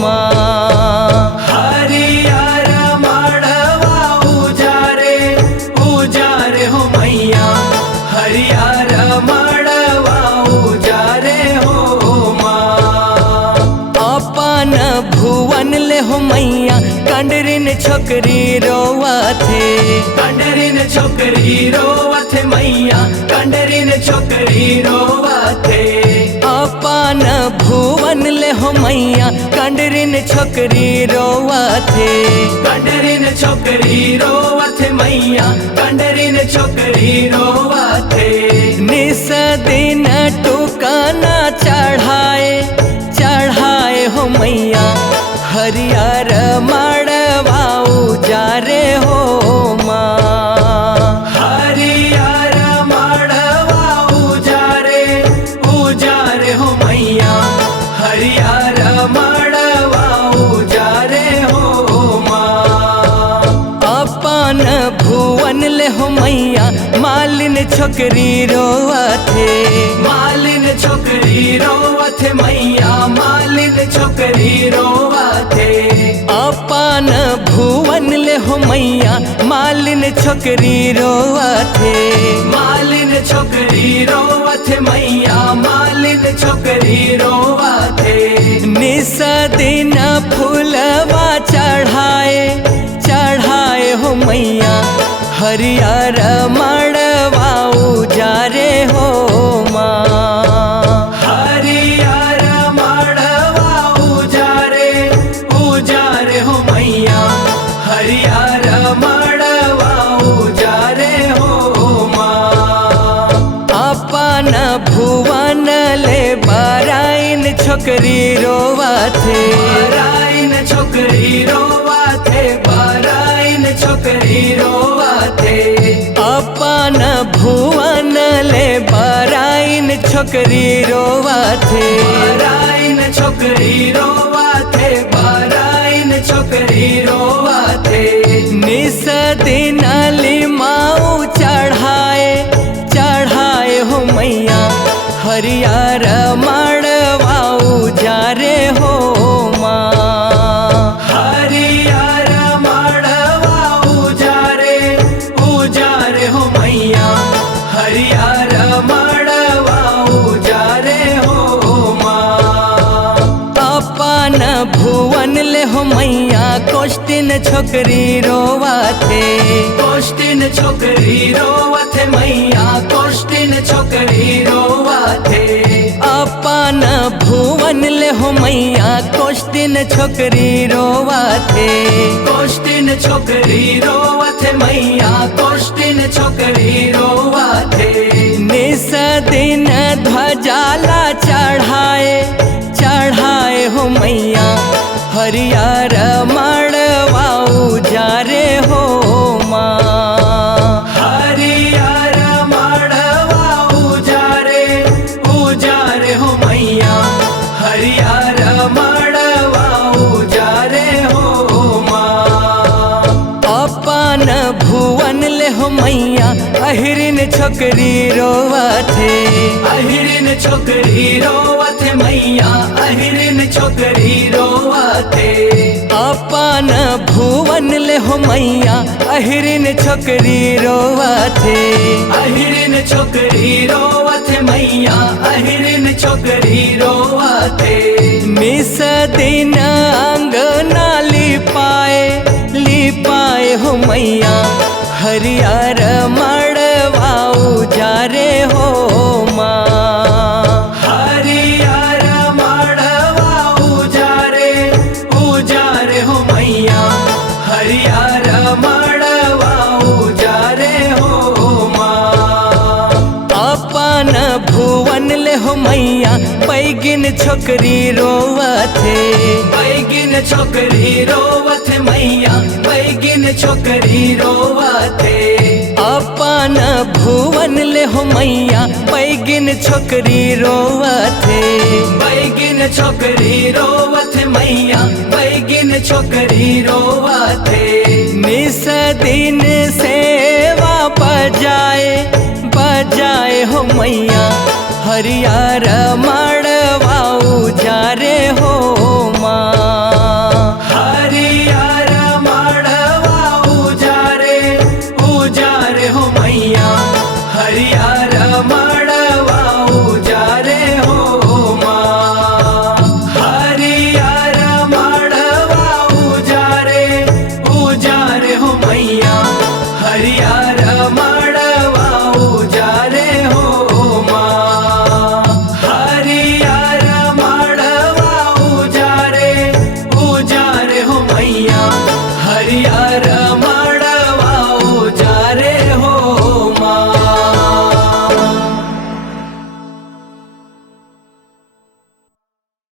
माँ। हरियर मड़वा उजारे उजारे हो मैया हरियर मड़वा उजारे हो माँ। अपन भुवन ले हो मैया कंडरिन छोकरी रोवा थे। कंडरिन छोकरी रोवा थे मैया कंडरिन छोकरी रोवा थे। अपन भुवन ले हो मैया कंडरिन छोकरी रोवा थे। कंडरिन छोकरी रोवा थे मैया कंडरिन छोकरी रोवा थे। निस दिन टुकाना चढ़ाए हो मैया हरियर मड़वा उजारे हो माँ। हरियर मड़वा उजारे उजारे हो मैया हरियर मड़वा उजारे हो माँ। अपन भुवन ले हो मैया मालिन छोकरी रोवा थे। मालिन छोकरी रोवा थे मैया मालिन छोकरी रोवा थे। अपन भुवन ले हो मैया मालिन छोकरी रोवा थे। मालिन छोकरी रोवा थे मैया मालिन छोकरी रोवा थे। निस दिन फूलवा चढ़ाए हो मैया हरियर मड़वा उजारे हो माँ। हरियर मड़वा उजारे उजारे हो मैया हरियर मड़वा उजारे हो माँ। अपन भुवन ले बाराइन छोकरी रोवा थे। बाराइन छोकरी रोवा थे बाराइन छोकरी रोवा थे। अपन भुवन ले बाराइन छोकरी रोवा थे। बाराइन छोकरी रोवा थे बाराइन छोकरी रोवा थे। निस दिन लिमाऊ चढ़ाए हो मैया हरियर मड़वा उजारे हो माँ। हरियर मड़वा उजारे उजारे हो मैया हरियर मड़वा उजारे हो माँ। अपन भुवन ले हो मैया कोष्टिन छोकरी रोवा थे। कोष्टिन छोकरी रोवा थे मैया कोष्टिन छोकरी रोवा थे। अपन भुवन ले हो मैया कोष्टिन छोकरी रोवा थे। कोष्टिन छोकरी रोवा थे मैया कोष्टिन छोकरी रोवा थे। निस दिन ध्वजाला चढ़ाए हो मैया हरियर मड़वा उजारे हो माँ। हरियर मड़वा उजारे उजारे हो मैया, हरियर मड़वा उजारे हो माँ। अपन भुवन ले हो मैया अहिरिन छोकरी रोवथे, अहिरिन छोकरी रोवथे मैया, अहिरिन छोकरी रोवथे। अपन भुवन ले हो मैया अहिरिन छोकरी रोवथे, अहिरिन छोकरी रोवथे मैया, अहिरिन छोकरी रोवथे। निस दिन अंगना लिपाए हो मैया, हरियर मड़वा उजारे हो माँ। हरियर मड़वा उजारे उजारे हो मैया, हरियर मड़वा उजारे हो माँ। अपन भुवन ले हो मैया पैगिन छोकरी रोवथे, बैगिन छोकरी रोवथे मैया, बैगिन छोकरी रोवथे। अपन भुवन ले हो मैया पैगिन छोकरी रोवथे, बैगिन छोकरी रोवथे मैया, बैगिन छोकरी रोवथे। निस दिन सेवा बजाए हो मैया, हरियर मड़वा उजारे हो माँ। हरियर मड़वा उजारे उजारे हो मैया, हरियर मड़वा उजारे हो माँ। हरियर मड़वा उजारे उजारे हो मैया, हरियर मड़वा